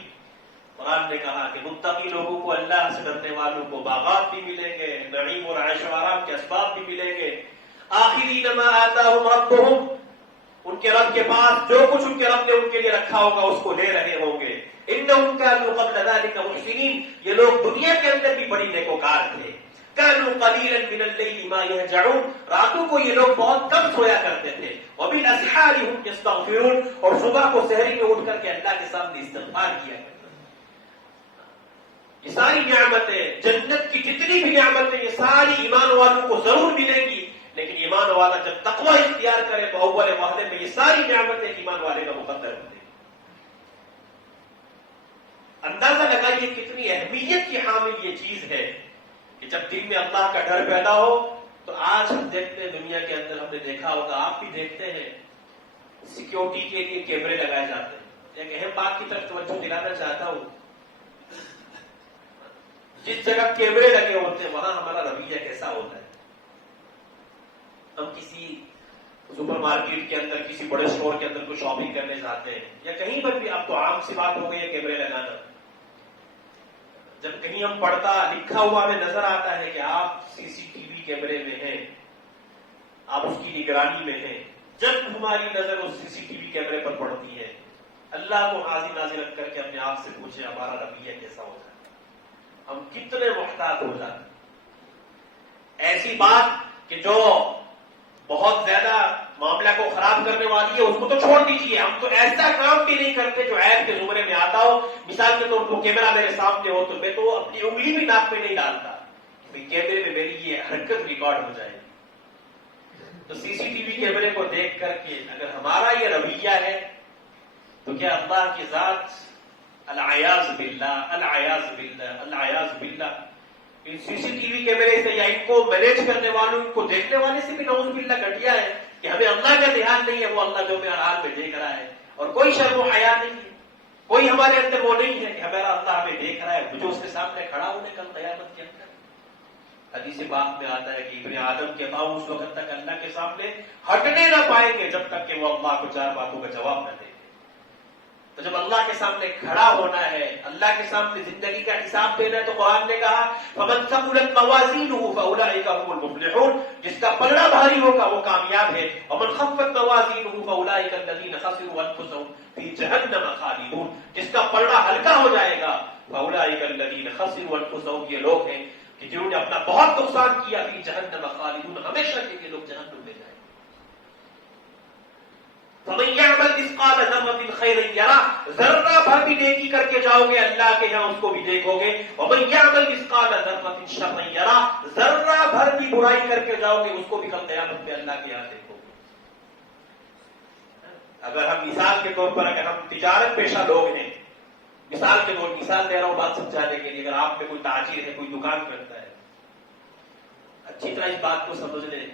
قرآن نے کہا کہ متقی لوگوں کو، اللہ سے ڈرنے والوں کو باغات بھی ملیں گے، نعیم اور عیش و آرام کے اسباب بھی ملیں گے۔ آخرین ما آتاہم ربہم، ان کے رب کے پاس جو کچھ ان کے رب نے ان کے لیے رکھا ہوگا اس کو لے رہے ہوں گے۔ انہم کانوا قبل ذلک محسنین، یہ لوگ دنیا کے اندر بھی بڑی نیکوکار تھے، كانوا قليلا من الليل ما يهجعون، راتوں کو یہ لوگ بہت کم سویا کرتے تھے، وبالاسحار هم يستغفرون، اور صبح کو سحری میں اٹھ کر کے اللہ کے سامنے استغفار کیا کرتے تھے۔ یہ ساری نعمتیں، جنت کی جتنی بھی نعمتیں، یہ ساری ایمان والوں کو ضرور ملیں گی، لیکن ایمان والا جب تقوی اختیار کرے تو اول وہلے میں یہ ساری نعمتیں ایمان والے کا مقدر ہوتے ہیں۔ اندازہ لگائیے کتنی اہمیت کی حامل یہ چیز ہے کہ جب دل میں اللہ کا ڈر پیدا ہو تو آج ہم دیکھتے ہیں دنیا کے اندر، ہم نے دیکھا ہوگا، آپ بھی دیکھتے ہیں، سیکیورٹی کے لیے کیمرے لگائے جاتے ہیں۔ ایک اہم بات کی طرف توجہ دلانا چاہتا ہوں، جس جگہ کیمرے لگے ہوتے ہیں وہاں ہمارا رویہ کیسا ہوتا ہے؟ ہم کسی سپر مارکیٹ کے اندر، کسی بڑے اسٹور کے اندر کوئی شاپنگ کرنے جاتے ہیں یا کہیں پر بھی، اب تو عام سی بات ہو گئی ہے کیمرے لگانا۔ جب کہیں ہم پڑھتا لکھا ہوا ہمیں نظر آتا ہے کہ آپ سی سی ٹی وی کیمرے میں ہیں، آپ اس کی نگرانی میں ہیں، جب ہماری نظر اس سی سی ٹی وی کیمرے پر پڑتی ہے، اللہ کو حاضر ناظر رکھ کر کے اپنے آپ سے پوچھیں ہمارا رویہ کیسا ہو جاتا ہے؟ ہم کتنے محتاط ہو جاتے ہیں؟ ایسی بات کہ جو بہت زیادہ معاملہ کو خراب کرنے والی ہے اس کو تو چھوڑ دیجیے، ہم تو ایسا کام بھی نہیں کرتے جو عیب کے زمرے میں آتا ہو۔ مثال کے طور پر کیمرہ میرے سامنے ہو تو میں تو اپنی انگلی بھی ناک پہ نہیں ڈالتا کہ کیمرے میں میری یہ حرکت ریکارڈ ہو جائے۔ تو سی سی ٹی وی کیمرے کو دیکھ کر کے اگر ہمارا یہ رویہ ہے تو کیا اللہ کی ذات، العیاذ باللہ العیاذ باللہ العیاذ باللہ، ان سی سی ٹی وی کیمرے سے یا ان کو مینیج کرنے والوں، ان کو دیکھنے والے سے بھی نعوذ باللہ گھٹیا ہے کہ ہمیں اللہ کا دھیان نہیں ہے، وہ اللہ جو ہر حال میں دیکھ رہا ہے، اور کوئی شرم و حیا نہیں ہے، کوئی ہمارے اندر وہ نہیں ہے کہ ہمارا اللہ ہمیں دیکھ رہا ہے، مجھے اس کے سامنے کھڑا ہونے کل قیامت کے اندر۔ حدیث پاک میں آتا ہے کہ ابن آدم کے پاؤں اس وقت تک اللہ کے سامنے ہٹنے نہ پائیں گے جب تک کہ وہ اللہ کو 4 باتوں کا جواب نہ دیں گے۔ تو جب اللہ کے سامنے کھڑا ہونا ہے، اللہ کے سامنے زندگی کا حساب دینا ہے، تو قرآن نے کہا فَمَنْ ثَقُلَتْ مَوَازِينُهُ فَأُولَٰئِكَ هُمُ الْمُفْلِحُونَ، جس کا پلڑا بھاری ہوگا وہ کامیاب ہے، وَمَنْ خَفَّتْ مَوَازِينُهُ فَأُولَٰئِكَ الَّذِينَ خَسِرُوا أَنفُسَهُمْ فِي جَهَنَّمَ خَالِدُونَ، جس کا پلڑا ہلکا ہو جائے گا، فَأُولَٰئِكَ الَّذِينَ خَسِرُوا أَنفُسَهُمْ، یہ لوگ ہیں کہ جنہوں نے اپنا بہت نقصان کیا، فِي جَهَنَّمَ خَالِدُونَ، ہمیشہ کے لیے لوگ جہنم میں جائیں۔ فَمَن يَعْمَلْ مِثْقَالَ ذَرَّةٍ خَيْرًا يَرَهُ، ذرہ بھر بھی نیکی کر کے جاؤ گے اللہ کے یہاں اس کو بھی دیکھو گے، وَمَن يَعْمَلْ مِثْقَالَ ذَرَّةٍ شَرًّا يَرَهُ، ذرہ بھر بھی برائی کر کے جاؤ گے اس کو بھی کل قیامت میں اللہ کے یہاں دیکھو گے۔ اگر ہم مثال کے طور پر، اگر ہم تجارت پیشہ لوگ ہیں، مثال کے طور مثال دے رہا ہوں بات سمجھانے کے لیے، اگر آپ میں کوئی تاجر ہے، کوئی دکان کرتا ہے، اچھی طرح اس بات کو سمجھ لیں،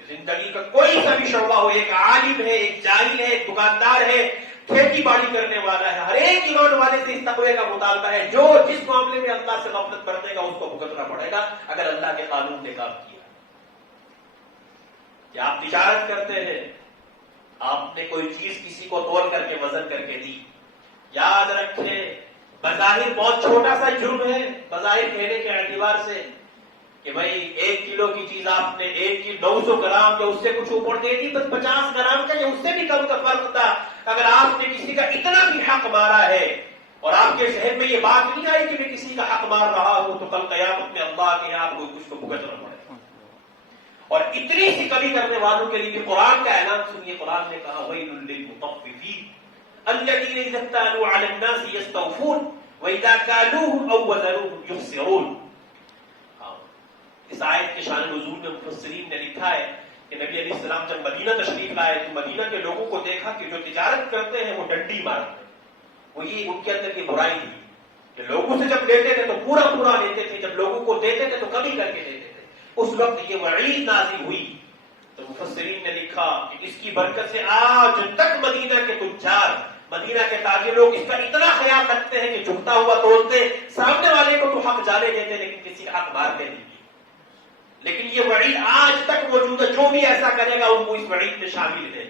زندگی کا کوئی سا بھی شعبہ ہو، ایک عالم ہے، ایک جاہل ہے، ایک دکاندار ہے، کھیتی باڑی کرنے والا ہے، ہر ایک ایمان والے سے اس تقوی کا مطالبہ ہے، جو جس معاملے میں اللہ سے غفلت برتے گا اس کو بھگتنا پڑے گا اگر اللہ کے قانون نے کام کیا۔ کیا آپ تجارت کرتے ہیں، آپ نے کوئی چیز کسی کو تول کر کے وزن کر کے دی، یاد رکھیں بظاہر بہت چھوٹا سا جرم ہے، بظاہر کہنے کے اعتبار سے کہ بھائی 1 کلو کی چیز آپ نے 900 گرام یا اس سے کچھ اوپر دے دی، بس 50 گرام کا یا اس سے بھی کم کا فرق تھا، اگر آپ نے کسی کا اتنا بھی حق مارا ہے اور آپ کے ذہن میں یہ بات نہیں آئی کہ میں کسی کا حق مار رہا ہوں، تو کل قیامت میں اللہ کے یہاں آپ کو کچھ تو بھگتنا پڑے گا۔ اور اتنی سی کمی کرنے والوں کے لیے قرآن کا اعلان سنیے، قرآن نے کہا وَيْلٌ لِّلْمُطَفِّفِينَ الَّذِينَ إِذَا اكْتَالُوا عَلَى النَّاسِ يَسْتَوْفُونَ وَإِذَا كَالُوهُمْ أَوْ وَّزَنُوهُمْ يُخْسِرُونَ۔ اس آیت کے شان نزول میں مفسرین نے لکھا ہے کہ نبی علیہ السلام جب مدینہ تشریف لائے تو مدینہ کے لوگوں کو دیکھا کہ جو تجارت کرتے ہیں وہ ڈنڈی مارتے ہیں، وہ یہ ان کے اندر کی برائی تھی کہ لوگوں سے جب لیتے تھے تو پورا پورا لیتے تھے، جب لوگوں کو دیتے تھے تو کمی کر کے لیتے تھے۔ اس وقت یہ وعید نازل ہوئی تو مفسرین نے لکھا کہ اس کی برکت سے آج تک مدینہ کے تجار، مدینہ کے تاجر لوگ اس کا اتنا خیال رکھتے ہیں کہ جھکتا ہوا تولتے، سامنے والے کو تو حق جانے دیتے لیکن کسی کا حق مارتے نہیں۔ لیکن یہ وعید آج تک موجود ہے، جو بھی ایسا کرے گا ان کو اس وعید میں شامل ہے۔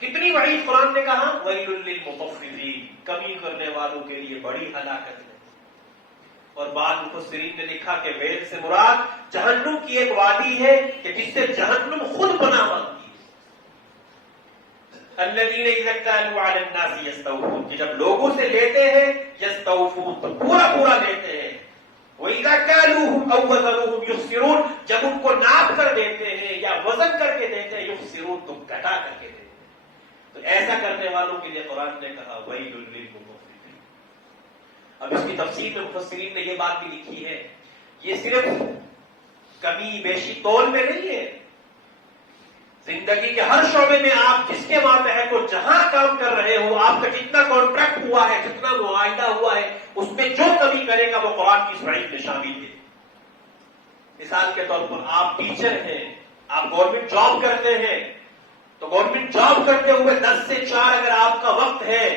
کتنی وعید قرآن نے کہا وَيْلٌ لِّلْمُطَفِّفِينَ، کمی کرنے والوں کے لیے بڑی ہلاکت ہے۔ اور بعض مفسرین نے لکھا کہ ویل سے مراد جہنم کی ایک وادی ہے کہ جس سے جہنم خود بنا مانگتی ہے۔ الَّذِينَ إِذَا اكْتَالُوا عَلَى النَّاسِ يَسْتَوْفُونَ، کہ جب لوگوں سے لیتے ہیں یستوفون تو پورا پورا لیتے ہیں، وَإِذَا كَالُوهُمْ أَوْ وَزَنُوهُمْ يُخْسِرُونَ، جب ان کو ناپ کر دیتے ہیں یا وزن کر کے دیتے ہیں، یخسرون، تم گھٹا کر کے دیتے ہیں۔ تو ایسا کرنے والوں کے لیے قرآن نے کہا وَيْلٌ لِّلْمُطَفِّفِينَ۔ اب اس کی تفسیر میں مفسرین نے یہ بات بھی لکھی ہے، یہ صرف کمی بیشی تول میں نہیں ہے، زندگی کے ہر شعبے میں آپ جس کے ماتحت ہو، جہاں کام کر رہے ہو، آپ کا جتنا کانٹریکٹ ہوا ہے، جتنا معاہدہ ہوا ہے، اس میں جو کمی کرے گا وہ قرآن کی وعید میں شامل ہے۔ مثال کے طور پر آپ ٹیچر ہیں، آپ گورنمنٹ جاب کرتے ہیں، تو گورنمنٹ جاب کرتے ہوئے 10 سے 4 اگر آپ کا وقت ہے،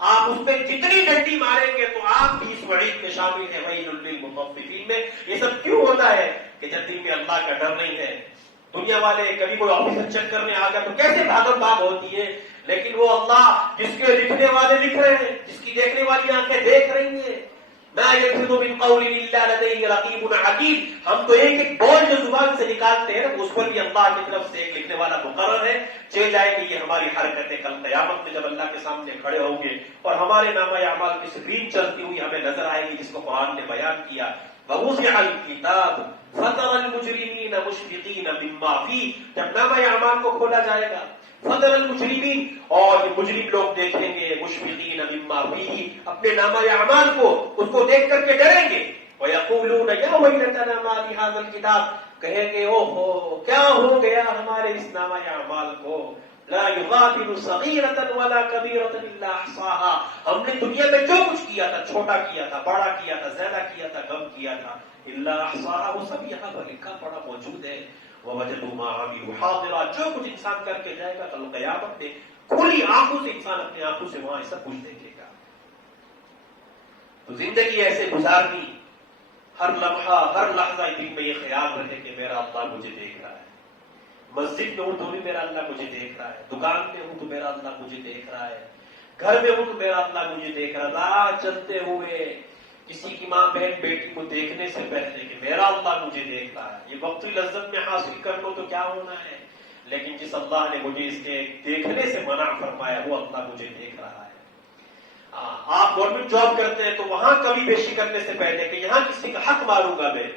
آپ اس پہ جتنی ڈنڈی ماریں گے تو آپ بھی اس وعید میں شامل ہیں، وَيْلٌ لِّلْمُطَفِّفِينَ میں۔ یہ سب کیوں ہوتا ہے کہ جب دل میں اللہ کا ڈر نہیں ہے۔ دنیا والے کبھی کوئی آفیسر چیک کرنے آ گیا تو کیسے بھاگم بھاگ ہوتی ہے، لیکن وہ اللہ جس کے لکھنے والے لکھ رہے ہیں، جس کی دیکھنے والی آنکھیں دیکھ رہی ہیں، مَا يَلْفِظُ مِن قَوْلٍ إِلَّا لَدَيْهِ رَقِيبٌ عَتِيدٌ۔ ہم تو ایک ایک بول جو زبان سے نکالتے ہیں اس پر بھی اللہ کی طرف سے ایک لکھنے والا مقرر ہے، چل جائے کہ یہ ہماری حرکتیں کل قیامت میں جب اللہ کے سامنے کھڑے ہوں گے اور ہمارے نامہ اعمال کی اسکرین چلتی ہوئی ہمیں نظر آئے گی، جس کو قرآن نے بیان کیا، وَوُضِعَ الْكِتَابُ فَتَرَى الْمُجْرِمِينَ مُشْفِقِينَ مِمَّا فِيهِ۔ جب نامہ اعمال کو کھولا جائے گا، فَتَرَى الْمُجْرِمِينَ، اور یہ مجرم لوگ دیکھیں گے، مُشْفِقِينَ مِمَّا فِيهِ، اپنے نامہ اعمال کو، اس کو دیکھ کر کے ڈریں گے، وَيَقُولُونَ يَا وَيْلَتَنَا مَا لِهَذَا الْكِتَابِ، کہیں گے او ہو کیا ہو گیا ہمارے اس نامہ اعمال کو، لا يغادر صغيرة ولا كبيرة الا احصاها، ہم نے دنیا میں جو کچھ کیا تھا، چھوٹا کیا تھا، بڑا کیا تھا، زیادہ کیا تھا، کم کیا تھا، الا احصاها، وہ سب یہاں پر لکھا پڑا موجود ہے، ووجدوا ما عملوا حاضرا، جو کچھ انسان کر کے جائے گا کل قیامت میں کھلی آنکھوں سے انسان اپنی آنکھوں سے وہاں سب کچھ دیکھے گا۔ تو زندگی ایسے گزارنی، ہر لمحہ ہر لحظہ دل میں یہ خیال رکھے کہ میرا اللہ مجھے دیکھ رہا ہے، مسجد میں ہوں تو بھی میرا اللہ مجھے دیکھ رہا ہے، دکان میں ہوں تو میرا اللہ مجھے دیکھ رہا ہے، گھر میں ہوں تو میرا اللہ مجھے دیکھ رہا ہے، راہ چلتے ہوئے کسی کی ماں بہن بیٹی کو دیکھنے سے پہلے کہ میرا اللہ مجھے دیکھ رہا ہے۔ یہ وقتی لذت میں حاصل کر لو تو کیا ہونا ہے، لیکن جس اللہ نے مجھے اس کے دیکھنے سے منع فرمایا وہ اللہ مجھے دیکھ رہا ہے۔ آپ گورنمنٹ جاب کرتے ہیں تو وہاں کمی بیشی کرنے سے پہلے کہ یہاں کسی کا حق ماروں گا میں،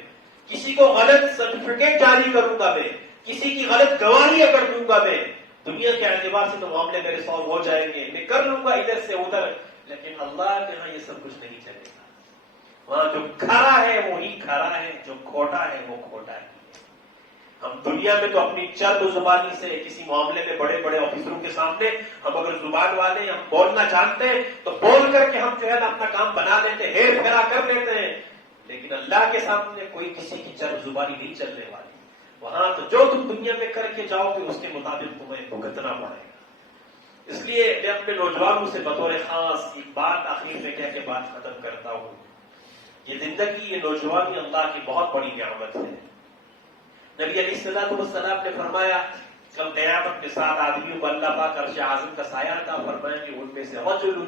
کسی کو غلط سرٹیفکیٹ جاری کروں گا میں، کسی کی غلط گواہی اگر دوں گا میں، دنیا کے اعتبار سے تو معاملے میرے سالو ہو جائیں گے، میں کر لوں گا ادھر سے ادھر، لیکن اللہ کے ہاں یہ سب کچھ نہیں چلے گا۔ وہاں جو کھرا ہے وہی کھرا ہے، جو کھوٹا ہے وہ کھوٹا ہے۔ ہم دنیا میں تو اپنی چرب زبانی سے کسی معاملے میں بڑے بڑے آفیسروں کے سامنے ہم اگر زبان والے ہم بولنا جانتے ہیں تو بول کر کے ہم جو ہے اپنا کام بنا لیتے ہیں، ہیر پھیرا کر لیتے ہیں، لیکن اللہ کے سامنے کوئی کسی کی چرب زبانی نہیں چلنے والی۔ وہاں تو جو تم دنیا میں کر کے جاؤ گے اس کے مطابق تمہیں بھگتنا پڑے گا۔ اس لیے میں اپنے نوجوانوں سے بطور خاص ایک بات آخر میں کہہ کے بات ختم کرتا ہوں، یہ زندگی، یہ نوجوانی اللہ کی بہت بڑی نعمت ہے۔ نبی علیہ السلام نے فرمایا کل قیامت کے 7 آدمیوں کو اللہ پاک عرش اعظم کا سایہ عطا فرمائیں گے، ان میں سے رجل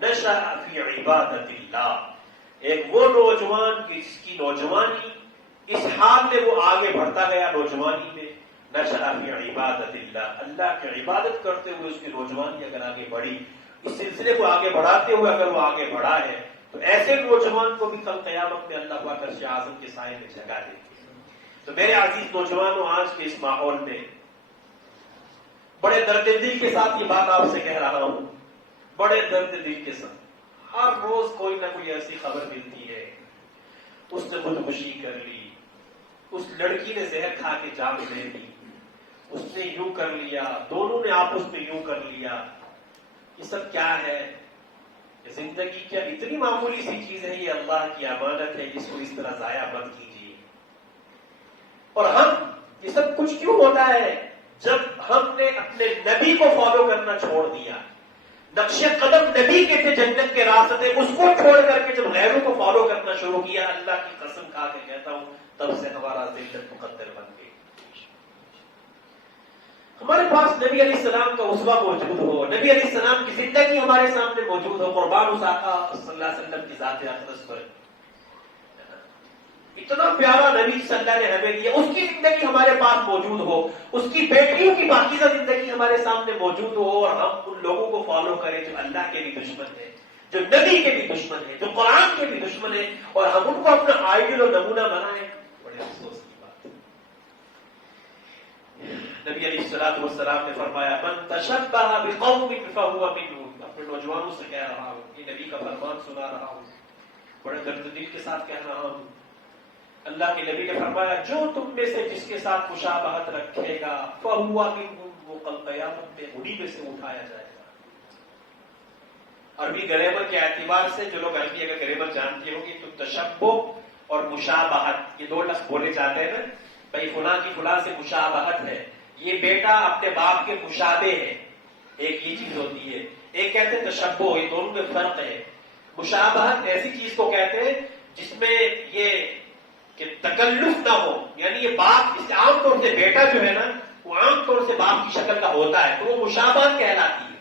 نشأ فی عبادت اللہ، ایک وہ نوجوان جس کی نوجوانی اس حال میں وہ آگے بڑھتا گیا نوجوانی میں، نشأ فی عبادت اللہ، اللہ کی عبادت کرتے ہوئے اس کی نوجوانی اگر آگے بڑھی، اس سلسلے کو آگے بڑھاتے ہوئے اگر وہ آگے بڑھا ہے تو ایسے نوجوان کو بھی کل قیامت میں اللہ پاک عرش اعظم کے سائے میں جگہ دے گی۔ تو میرے عزیز نوجوانوں، آج کے اس ماحول میں بڑے درد دل کے ساتھ یہ بات آپ سے کہہ رہا ہوں، بڑے درد دل کے ساتھ، ہر روز کوئی نہ کوئی ایسی خبر ملتی ہے، اس نے خودکشی کر لی، اس لڑکی نے زہر کھا کے جان لے لی، اس نے یوں کر لیا، دونوں نے آپس میں یوں کر لیا، یہ سب کیا ہے؟ یہ زندگی کیا اتنی معمولی سی چیز ہے؟ یہ اللہ کی امانت ہے، اس کو اس طرح ضائع مت کیجیے۔ اور ہم یہ سب کچھ کیوں ہوتا ہے؟ جب ہم نے اپنے نبی کو فالو کرنا چھوڑ دیا، نقش قدم نبی کے تھے جنت کے راستے، اس کو چھوڑ کر کے جب غیروں کو فالو کرنا شروع کیا، اللہ کی قسم کھا کے کہتا ہوں تب سے ہمارا ذلت مقدر بن گئی۔ ہمارے پاس نبی علیہ السلام کا اسوہ موجود ہو، نبی علیہ السلام کی زندگی ہمارے سامنے موجود ہو، قربان اس آقا صلی اللہ علیہ وسلم کی ذات اقدس پر اتنا پیارا نبی صلی اللہ نے ہمیں دیا، اس کی زندگی ہمارے پاس موجود ہو، اس کی بیٹیوں کی پاکیزہ زندگی ہمارے سامنے موجود ہو، اور ہم ان لوگوں کو فالو کریں جو اللہ کے بھی دشمن ہیں، جو نبی کے بھی دشمن ہے، جو قرآن کے بھی دشمن ہے، اور ہم ان کو اپنا آئیڈیل اور نمونہ بنائیں، بڑے افسوس کی بات ہے۔ نبی علیہ الصلوۃ والسلام نے فرمایا من تشبہ بقوم فہو منہم، اپنے نوجوانوں سے کہہ رہا ہوں، یہ نبی کا فرمان سنا رہا ہوں، بڑے درد دل کے ساتھ کہہ رہا ہوں۔ اللہ کے نبی نے فرمایا جو تم میں سے جس کے ساتھ مشابہت رکھے گا فہو منہم، وہ کل قیامت میں انہی میں سے اٹھایا جائے گا۔ عربی گریمر کے اعتبار سے جو لوگ عربی اگر گریمر جانتے ہوں گے تو تشبہ اور مشابہت یہ دو لفظ بولے جاتے ہیں نا، بھائی فلاں کی فلاں سے مشابہت ہے، یہ بیٹا اپنے باپ کے مشابہ ہے، ایک یہ چیز ہوتی ہے۔ ایک کہتے ہیں تشبہ، یہ دونوں میں فرق ہے۔ مشابہت ایسی چیز کو کہتے ہیں جس میں یہ کہ تکلف نہ ہو، یعنی یہ باپ اس عام طور سے بیٹا جو ہے نا وہ عام طور سے باپ کی شکل کا ہوتا ہے، تو وہ مشابہت کہلاتی ہے،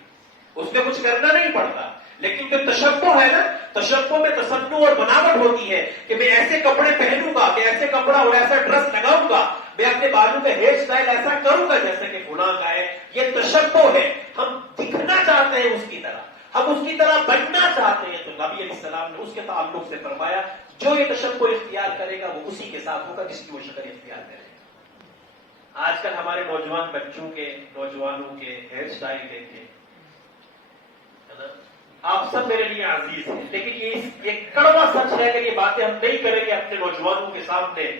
اس میں کچھ کرنا نہیں پڑتا۔ لیکن جو تشبہ ہے نا، تشبہ میں تصنع اور بناوٹ ہوتی ہے کہ میں ایسے کپڑے پہنوں گا، میں ایسے کپڑا اور ایسا ڈریس لگاؤں گا، میں اپنے بالوں کا ہیئر اسٹائل ایسا کروں گا جیسے کہ فلاں کا ہے، یہ تشبہ ہے۔ ہم دکھنا چاہتے ہیں اس کی طرح، ہم اس کی طرح بننا چاہتے ہیں، تو نبی علیہ السلام نے اس کے تعلق سے فرمایا جو یہ تشبہ اختیار کرے گا وہ اسی کے ساتھ ہوگا جس کی وہ شکل اختیار کرے گا۔ آج کل ہمارے نوجوان بچوں کے، نوجوانوں کے ہیئر اسٹائل دیکھیں، آپ سب میرے لیے عزیز ہیں، لیکن یہ کڑوا سچ ہے کہ یہ باتیں ہم نہیں کریں گے اپنے نوجوانوں کے سامنے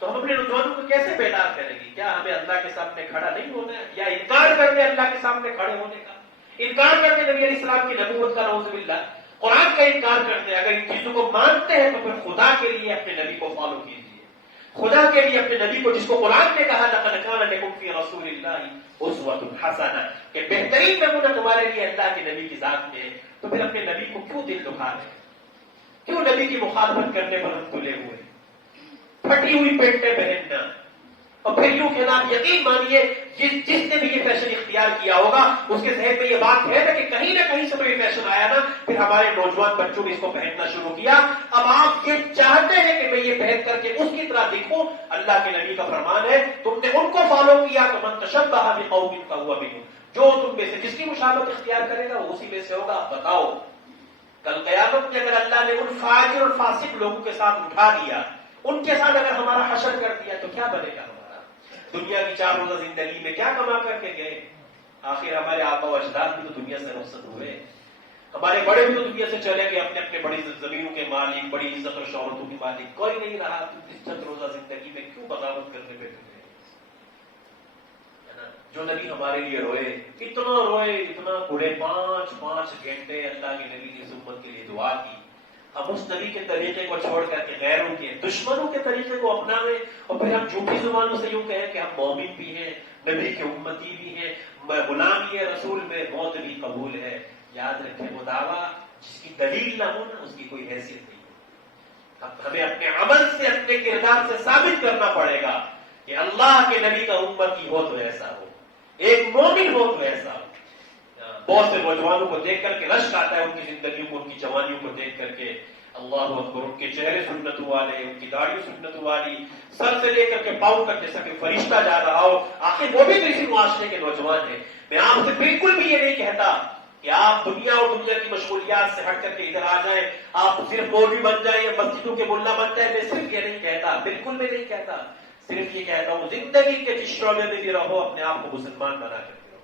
تو ہم اپنے نوجوانوں کو کیسے بیدار کریں گے؟ کیا ہمیں اللہ کے سامنے کھڑا نہیں ہونا ہے، یا انکار کر کے اللہ کے سامنے کھڑے ہونے کا، انکار کر کے نبی علیہ السلام کی نبوت کا، نعوذ باللہ قرآن کا انکار کرتے ہیں؟ اگر ان چیزوں کو مانتے ہیں تو پھر خدا کے لیے اپنے نبی کو فالو کیجیے، خدا کے لیے اپنے نبی کو، جس کو قرآن نے کہا لقد کان لکم فی رسول اللہ اسوۃ حسنہ، کہ بہترین نمونہ تمہارے لیے اللہ کے نبی کی ذات میں ہے، تو پھر اپنے نبی کو کیوں دل دکھا رہے ہیں؟ کیوں نبی کی مخالفت کرنے پر ہم تلے ہوئے ہیں؟ پھٹی ہوئی پینٹیں پہننا، اور پھر یوں کہنا، آپ یقین مانیے جس نے بھی یہ فیشن اختیار کیا ہوگا اس کے ذہن میں یہ بات ہے نا کہ کہیں نہ کہیں سے تو یہ فیشن آیا نا، پھر ہمارے نوجوان بچوں نے اس کو پہننا شروع کیا۔ اب آپ یہ چاہتے ہیں کہ میں یہ پہن کر کے اس کی طرح دکھوں، اللہ کے نبی کا فرمان ہے تم نے ان کو فالو کیا تو من تشبہ بقوم فہو منہم، جو تم میں سے جس کی مشابہت اختیار کرے گا وہ اسی میں سے ہوگا۔ بتاؤ کل قیامت میں اگر اللہ نے ان فاجر اور فاسق لوگوں کے ساتھ اٹھا دیا، ان کے ساتھ اگر ہمارا حشر کر دیا تو کیا بنے گا؟ ہمارا دنیا کی 4 روزہ زندگی میں کیا کما کر کے گئے؟ آخر ہمارے آبا و اجداد بھی تو دنیا سے رخصت ہوئے، ہمارے بڑے بھی تو دنیا سے چلے گئے، اپنے اپنے بڑی زمینوں کے مالک، بڑی عزت اور شہرتوں کے مالک، کوئی نہیں رہا۔ تو اس 4 روزہ زندگی میں کیوں بغاوت کرنے بیٹھے گئے؟ جو نبی ہمارے لیے روئے، اتنا روئے، اتنا پورے 5 گھنٹے اللہ کے نبی کی امت کے لیے دعا کی، ہم اس نبی کے طریقے کو چھوڑ کر کے غیروں کے، دشمنوں کے طریقے کو اپناویں، اور پھر ہم جھوٹی زبانوں سے یوں کہیں کہ ہم مومن بھی ہیں، نبی کے امتی بھی ہیں، غلامی ہے رسول میں، موت بھی قبول ہے۔ یاد رکھیں وہ دعویٰ جس کی دلیل نہ ہو نا اس کی کوئی حیثیت نہیں ہے۔ ہمیں اپنے عمل سے، اپنے کردار سے ثابت کرنا پڑے گا کہ اللہ کے نبی کا امتی ہو تو ایسا ہو، ایک مومن ہو تو ایسا ہو۔ بہت سے نوجوانوں کو دیکھ کر کے رشک آتا ہے، ان کی زندگیوں کو، ان کی جوانیوں کو دیکھ کر کے، اللہ اکبر، ان کے چہرے سنت والے، ان کی داڑھی سنت والی، سر سے لے کر کے پاؤں تک جیسا کہ فرشتہ جا رہا ہو۔ آخر وہ بھی تو اسی معاشرے کے نوجوان ہیں۔ میں آپ سے بالکل بھی یہ نہیں کہتا کہ آپ دنیا اور دنیا کی مشغولیات سے ہٹ کر کے ادھر آ جائیں، آپ صرف مولوی بن جائیں یا مسجدوں کے ملا بن جائیں، میں صرف یہ نہیں کہتا، بالکل میں نہیں کہتا، صرف یہ کہتا ہوں زندگی کے جس شعبے میں بھی رہو اپنے آپ کو مسلمان بنا کر کے رہو،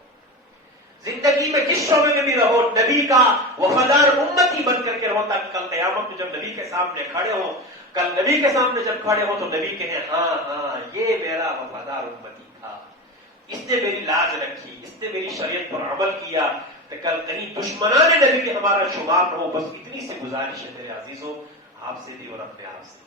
زندگی میں جس شعبے میں بھی رہو نبی کا وفادار امتی بن کر کے رہو، تاکہ کل قیامت میں جب نبی کے سامنے کھڑے ہو، کل نبی کے سامنے جب کھڑے ہو تو نبی کہیں ہاں یہ میرا وفادار امتی تھا، اس نے میری لاج رکھی، اس نے میری شریعت پر عمل کیا، تو کل کہیں دشمنان نبی کے ہمارا شمار نہ ہو۔ بس اتنی سی گزارش ہے میرے عزیزوں، آپ سے بھی اور اپنے آپ سے،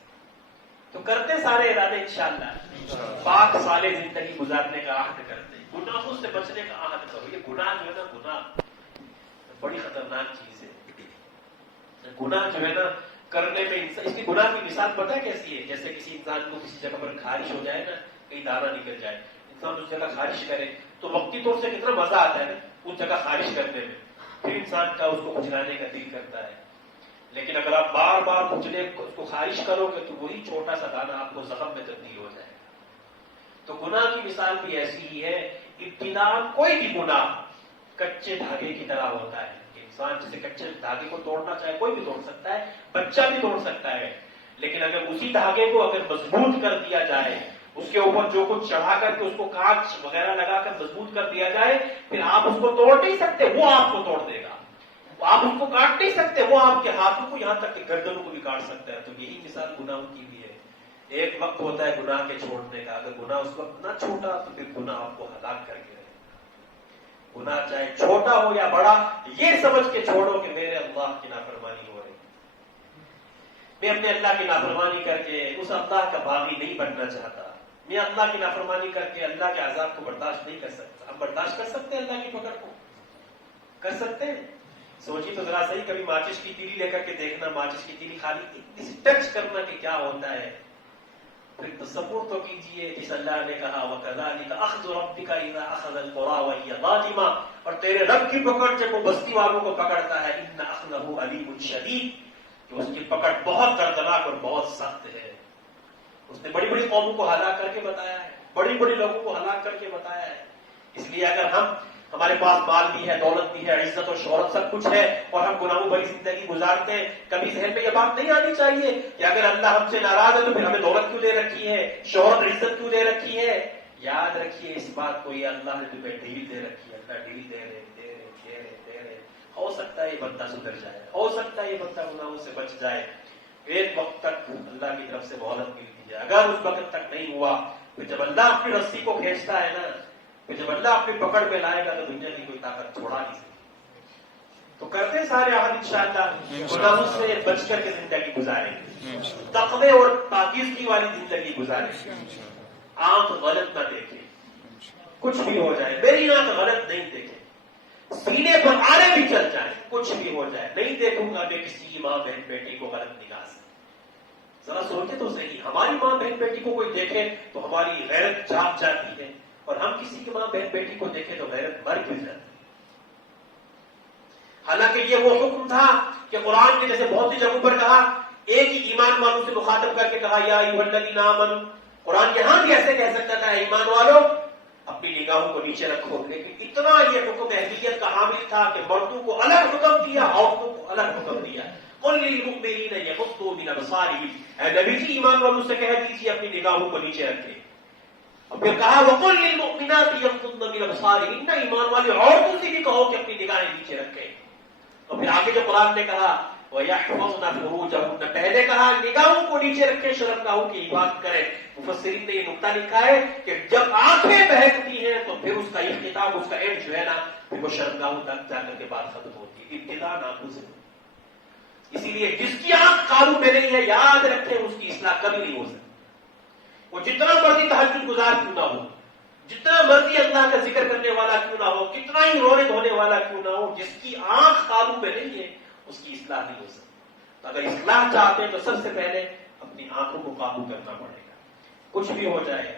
تو کرتے سارے ارادے انشاءاللہ پاک صالح زندگی گزارنے کا عہد کرتے، گناہوں سے بچنے کا عہد کرو۔ یہ گناہ جو ہے نا، گناہ بڑی خطرناک چیز ہے۔ گناہ جو ہے نا کرنے میں انسان، اس کی گناہ کی مثال پتہ ہے کیسی ہے؟ جیسے کسی انسان کو کسی جگہ پر خارش ہو جائے نا، کہیں دانا نکل جائے، انسان اس جگہ خارش کرے تو وقتی طور سے کتنا مزہ آتا ہے نا اس جگہ خارش کرنے میں، پھر انسان کا اس کو کھجلانے کا دل کرتا ہے، لیکن اگر آپ بار بار کھجلے اس کو خارش کرو گے تو وہی چھوٹا سا دانا آپ کو زخم میں تبدیل ہو جائے گا۔ تو گناہ کی مثال بھی ایسی ہی ہے، ابتداء کوئی بھی گناہ کچے دھاگے کی طرح ہوتا ہے کہ انسان جسے کچے دھاگے کو توڑنا چاہے کوئی بھی توڑ سکتا ہے, بچہ بھی توڑ سکتا ہے, لیکن اگر اسی دھاگے کو اگر مضبوط کر دیا جائے, اس کے اوپر جو کچھ چڑھا کر کے اس کو کانچ وغیرہ لگا کر مضبوط کر دیا جائے, پھر آپ اس کو توڑ نہیں سکتے, وہ آپ کو توڑ دے گا. آپ اس کو کاٹ نہیں سکتے, وہ آپ کے ہاتھوں کو یہاں تک کہ گردنوں کو بھی کاٹ سکتا ہے. تو یہی مثال گناہوں کی بھی ہے. ایک وقت ہوتا ہے گناہ کے چھوڑنے کا, اگر گناہ اس وقت نہ چھوٹا تو پھر گناہ آپ کو ہلاک کر کے رہے گا. گناہ چاہے چھوٹا ہو یا بڑا, یہ سمجھ کے چھوڑو کہ میرے اللہ کی نافرمانی ہو رہی, میں اپنے اللہ کی نافرمانی کر کے اس اللہ کا باغی نہیں بننا چاہتا. میں اللہ کی نافرمانی کر کے اللہ کے عذاب کو برداشت نہیں کر سکتا. ہم برداشت کر سکتے ہیں اللہ کی پکڑ کو؟ کر سکتے ہیں؟ سوچی تو ذرا صحیح, کبھی ماچس کی تیلی لے کر کے دیکھنا, ماچس کی تیلی خالی اتنی سی ٹچ کرنا کہ کیا ہوتا ہے. پھر تصور تو کیجئے جس اللہ نے کہا وَكَذَلِكَ أَخْذُ رَبِّكَ إِذَا أَخَذَ الْقُرَىٰ وَهِيَ ظَالِمَةٌ, اور تیرے رب کی پکڑ جب وہ بستی والوں کو پکڑتا ہے, إِنَّ أَخْذَهُ عَلِيمٌ شَدِيدٌ, کہ اس کی پکڑ بہت دردناک اور بہت سخت ہے. اس نے بڑی بڑی قوموں کو ہلاک کر کے بتایا ہے, بڑی بڑی لوگوں کو ہلاک کر کے بتایا ہے. اس لیے اگر ہمارے پاس مال بھی ہے, دولت بھی ہے, عزت اور شہرت سب کچھ ہے, اور ہم گناہوں بھری زندگی گزارتے ہیں, کبھی ذہن میں یہ بات نہیں آنی چاہیے کہ اگر اللہ ہم سے ناراض ہے تو پھر ہمیں دولت کیوں دے رکھی ہے, شہرت عزت کیوں دے رکھی ہے. یاد رکھیے اس بات کو, یہ اللہ نے تمہیں ڈھیل دے رکھی ہے. اللہ ڈھیل دے رہے. ہو سکتا ہے یہ بندہ سدھر جائے, ہو سکتا ہے یہ بندہ گناہوں سے بچ جائے. ایک وقت تک اللہ کی طرف سے مہلت ملتی ہے. اگر اس وقت تک نہیں ہوا, پھر جب اللہ اپنی رسی کو کھینچتا ہے نا, پھر جب اللہ اپنی پکڑ میں لائے گا تو دنیا کی کوئی طاقت چھوڑا نہیں سکتی. تو کرتے سارے عہد انشاءاللہ گناہوں سے بچ کر کے زندگی گزاریں گے, تقوی اور پاکیزگی والی زندگی گزاریں گے. آنکھ غلط نہ دیکھے, کچھ بھی ہو جائے میری آنکھ غلط نہیں دیکھے. سینے پر آرے بھی چل جائے, کچھ بھی ہو جائے, نہیں دیکھوں گا میں کسی کی ماں بہن بیٹی کو غلط نگاہ سے. ذرا سوچے تو صحیح, ہماری ماں بہن بیٹی کو کوئی دیکھے تو ہماری غیرت جاگ جاتی ہے, اور ہم کسی کی ماں بہن بیٹی کو دیکھیں تو غیرت مر گر جاتی ہے. حالانکہ یہ وہ حکم تھا کہ قرآن نے جیسے بہت سی جگہوں پر کہا, ایک ہی ایمان والوں سے مخاطب کر کے کہا یا ایھا الذین آمنوا. قرآن یہاں بھی ایسے کہہ سکتا تھا ایمان والوں اپنی نگاہوں کو نیچے رکھو, لیکن اتنا یہ حکم اہلیت کا حامل تھا کہ مردوں کو الگ حکم دیا, عورتوں کو الگ حکم دیا. قل للمؤمنین یغضوا من ابصارہم, اے نبی جی ایمان والوں سے کہہ دیجیے اپنی نگاہوں کو نیچے رکھیں. اور پھر کہا وقل للمؤمنات یغضضن من ابصارہن, ایمان والی عورتوں سے بھی کہو کہ اپنی نگاہیں نیچے رکھیں. اور پھر آگے جو قرآن نے کہا وَيَحْفَظْنَ فُرُوجَهُنَّ, پہلے کہا نگاہوں کو نیچے رکھیں, شرمگاہوں کی حفاظت کریں. مفسرین نے یہ نقطہ لکھا ہے کہ جب آنکھیں بہکتی ہیں تو پھر اس کا اختتام, اس کا اینڈ جو ہے نا, پھر وہ شرمگاہوں تک جا کر کے بات ختم ہوتی ہے. ابتدا آنکھوں سے. اسی لیے جس کی آنکھ قابو میں نہیں ہے, یاد رکھیں اس کی اصلاح کبھی نہیں ہو سکتی. وہ جتنا مرضی تہجد گزار کیوں نہ ہو, جتنا مرضی اللہ کا ذکر کرنے والا کیوں نہ ہو, کتنا ہی رونے دھونے والا کیوں نہ ہو, جس کی آنکھ قابو میں نہیں ہے اس کی اصلاح نہیں ہو سکتی. تو اگر اصلاح چاہتے ہیں تو سب سے پہلے اپنی آنکھوں کو قابو کرنا پڑے گا. کچھ بھی ہو جائے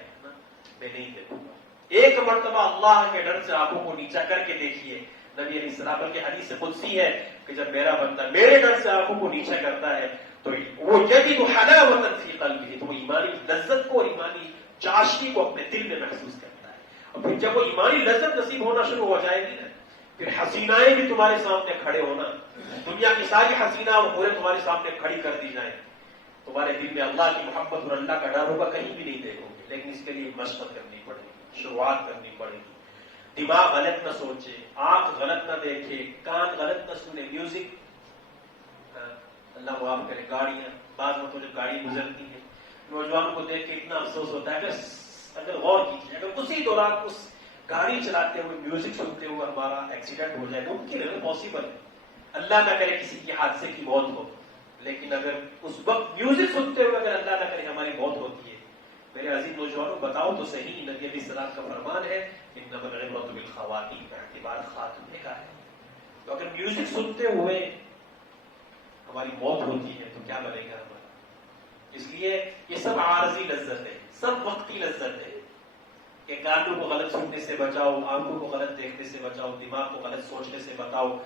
میں نہیں دیکھوں گا. ایک مرتبہ اللہ کے ڈر سے آنکھوں کو نیچا کر کے دیکھیے. نبی علیہ السلام کی حدیث قدسی ہے کہ جب میرا بندہ میرے ڈر سے آنکھوں کو نیچا کرتا ہے تو وہ یجد حلاوۃ فی قلبہ, تو وہ ایمانی لذت کو اور ایمانی چاشنی کو اپنے دل میں محسوس کرتا ہے. اور پھر جب وہ ایمانی لذت نصیب ہونا شروع ہو جائے گی نا, پھر حسینائیں بھی تمہارے سامنے کھڑے ہونا, دنیا کی ساری حسینہ اور پورے تمہارے سامنے کھڑی کر دی جائیں, تمہارے دل میں اللہ کی محبت اور اللہ کا ڈر ہوگا, کہیں بھی نہیں دیکھو گے. لیکن اس کے لیے مشقت کرنی پڑے گی, شروعات کرنی پڑے گی. دماغ غلط نہ سوچے, آنکھ غلط نہ دیکھے, کان غلط نہ سنے. میوزک, اللہ معاف کرے, گاڑیاں, بعض مرتبہ جو گاڑی گزرتی ہے نوجوانوں کو دیکھ کے اتنا افسوس ہوتا ہے. اگر غور کیجیے, اگر اسی دوران اس گاڑی چلاتے ہوئے میوزک سنتے ہوئے ہمارا ایکسیڈنٹ ہو جائے, ممکن ہے, پاسبل ہے, اللہ نہ کرے کسی کی حادثے کی موت ہو, لیکن اگر اس وقت میوزک سنتے ہوئے اگر اللہ نہ کرے ہماری موت ہوتی ہے, میرے عزیز نوجوانوں بتاؤ تو صحیح, نبی علیہ السلام کا فرمان ہے انما العبرۃ بالخواتیم, اعتبار خاتمے کا ہے. تو اگر میوزک سنتے ہوئے ہماری موت ہوتی ہے تو کیا بنے گا ہمارا. اس لیے یہ سب عارضی لذت ہے, سب وقتی لذت ہے. کہ کانوں کو غلط سننے سے بچاؤ, آنکھوں کو غلط دیکھنے سے بچاؤ, دماغ کو غلط سوچنے سے بچاؤ,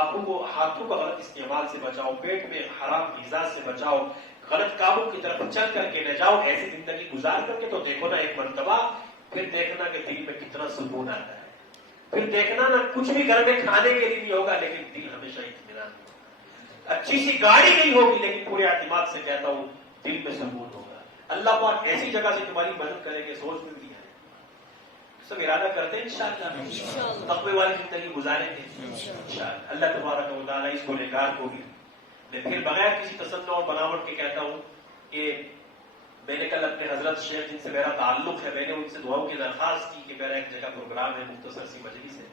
آنکھوں کو ہاتھوں کا غلط استعمال سے بچاؤ, پیٹ میں حرام غذا سے بچاؤ, غلط کاموں کی طرف چل کر کے نہ جاؤ. ایسی زندگی گزار کر کے تو دیکھو نا ایک مرتبہ, پھر دیکھنا کہ دل میں کتنا سکون آتا ہے. پھر دیکھنا نا کچھ بھی گھر میں کھانے کے لیے نہیں ہوگا لیکن دل ہمیشہ اطمینان ہوگا. اچھی سی گاڑی نہیں ہوگی لیکن پورے اعتماد سے کہتا ہوں دل میں سکون ہوگا. اللہ پاک ایسی جگہ سے تمہاری مدد کرے گے سوچ میں بھی ہے. سب ارادہ کرتے ہیں انشاءاللہ تقوی والی زندگی گزاریں گے انشاءاللہ. اللہ تبارک و تعالیٰ اس گنہگار کو بھی میں پھر بغیر کسی تصنع اور بناوٹ کے کہتا ہوں کہ میں نے کل اپنے حضرت شیخ جن سے میرا تعلق ہے میں نے ان سے دعاؤں کی درخواست کی کہ میرا ایک جگہ پروگرام ہے مختصر سی مجلس ہے.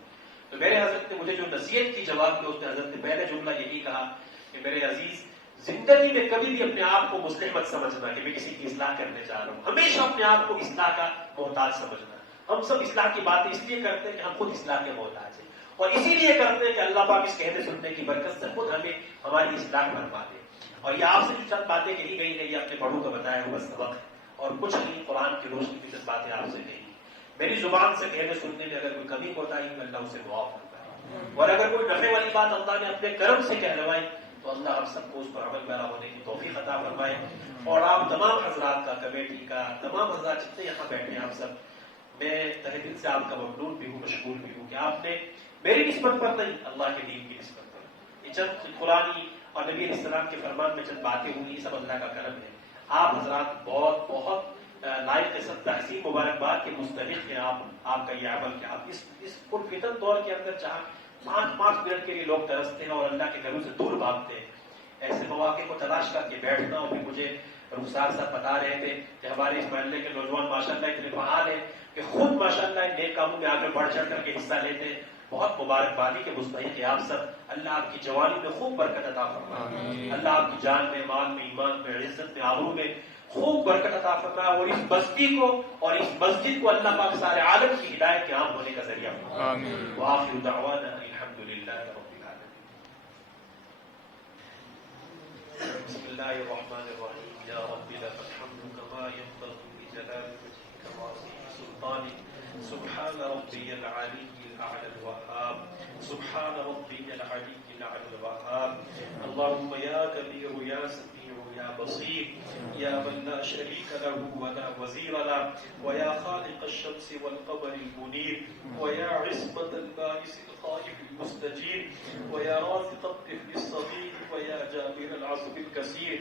تو میرے حضرت نے مجھے جو نصیحت کی جواب میں اس نے حضرت نے پہلے جملہ یہی کہا کہ میرے عزیز زندگی میں کبھی بھی اپنے آپ کو مصلح مت سمجھنا کہ میں کسی کی اصلاح کرنے جا رہا ہوں. ہمیشہ اپنے آپ کو اصلاح کا محتاج سمجھنا. ہم سب اصلاح کی باتیں اس لیے کرتے ہیں کہ ہم خود اصلاح کے محتاج ہیں اور اسی لیے کرتے ہیں کہ اللہ پاک اس کہنے سننے کی برکت سے خود ہمیں ہماری اصلاح فرما دے. اور یہ آپ سے جو چند باتیں کہی گئی ہیں یہ اپنے بڑوں کا بتایا ہوا سبق ہے اور کچھ نہیں قرآن کی روشنی کی چند باتیں آپ سے کہی. میری زبان سے کہنے سننے میں اگر کوئی کمی ہوتا ہے اللہ اسے معاف کرتا ہے اور اگر کوئی نفع والی بات اللہ نے اپنے کرم سے کہلوائی تو اللہ ہم سب کو اس پر عمل پیرا ہونے کی توفیق عطا فرمائے. اور آپ تمام حضرات کا کمیٹی کا تمام حضرات جتنے یہاں بیٹھے ہیں آپ سب میں تہ دل سے آپ کا ممنون بھی ہوں مشکور بھی ہوں کہ آپ نے میری نسبت پر نہیں اللہ کے دین کی نسبت پر یہ چند قرآنی اور نبی علیہ السلام کے فرمان میں چند باتیں ہوئی یہ سب اللہ کا کرم ہے. آپ حضرات بہت لائق سب تحسین مبارکباد کے مستحق ہیں. آپ کا یہ عمل کہ آپ اس پرفتن دور کے اندر چاہ 5 منٹ کے لیے لوگ ترستے ہیں اور اللہ کے گھروں سے دور بھاگتے ہیں. ایسے مواقع کو تلاش کر کے بیٹھنا. اور پھر مجھے رخسار صاحب بتا رہے تھے کہ ہمارے اس محلے کے نوجوان ماشاءاللہ اتنے فعال ہیں کہ خود ماشاءاللہ نیک کاموں میں آگے بڑھ چڑھ کر کے حصہ لیتے ہیں. بہت مبارکبادی کے مستحق ہیں آپ سب. اللہ آپ کی جوانی میں خوب برکت عطا فرمائے. اللہ آپ کی جان میں مال میں ایمان میں عزت میں آبرو میں خوب برکت عطا فرمائے اور اس بستی کو اور اس مسجد کو اللہ پاک سارے عالم کی ہدایت کے عام ہونے کا ذریعہ فرمائے. وآخر دعوانا الحمدللہ رب العالمین. بسم اللہ الرحمن الرحیم. یا رب لك الحمد كما ينبغي لجلال وجهك وعظيم سلطانك. سبحان ربي العلي الأعلى الوهاب. سبحان ربي العلي الأعلى الوهاب. اللهم يا كبير يا سميع يا بصير يا من لا شريك له ولا وزير له ويا خالق الشمس والقمر المنير ويا عصمة البائس الخائف المستجير ويا رازق الطفل الصغير ويا جابر العصب الكثير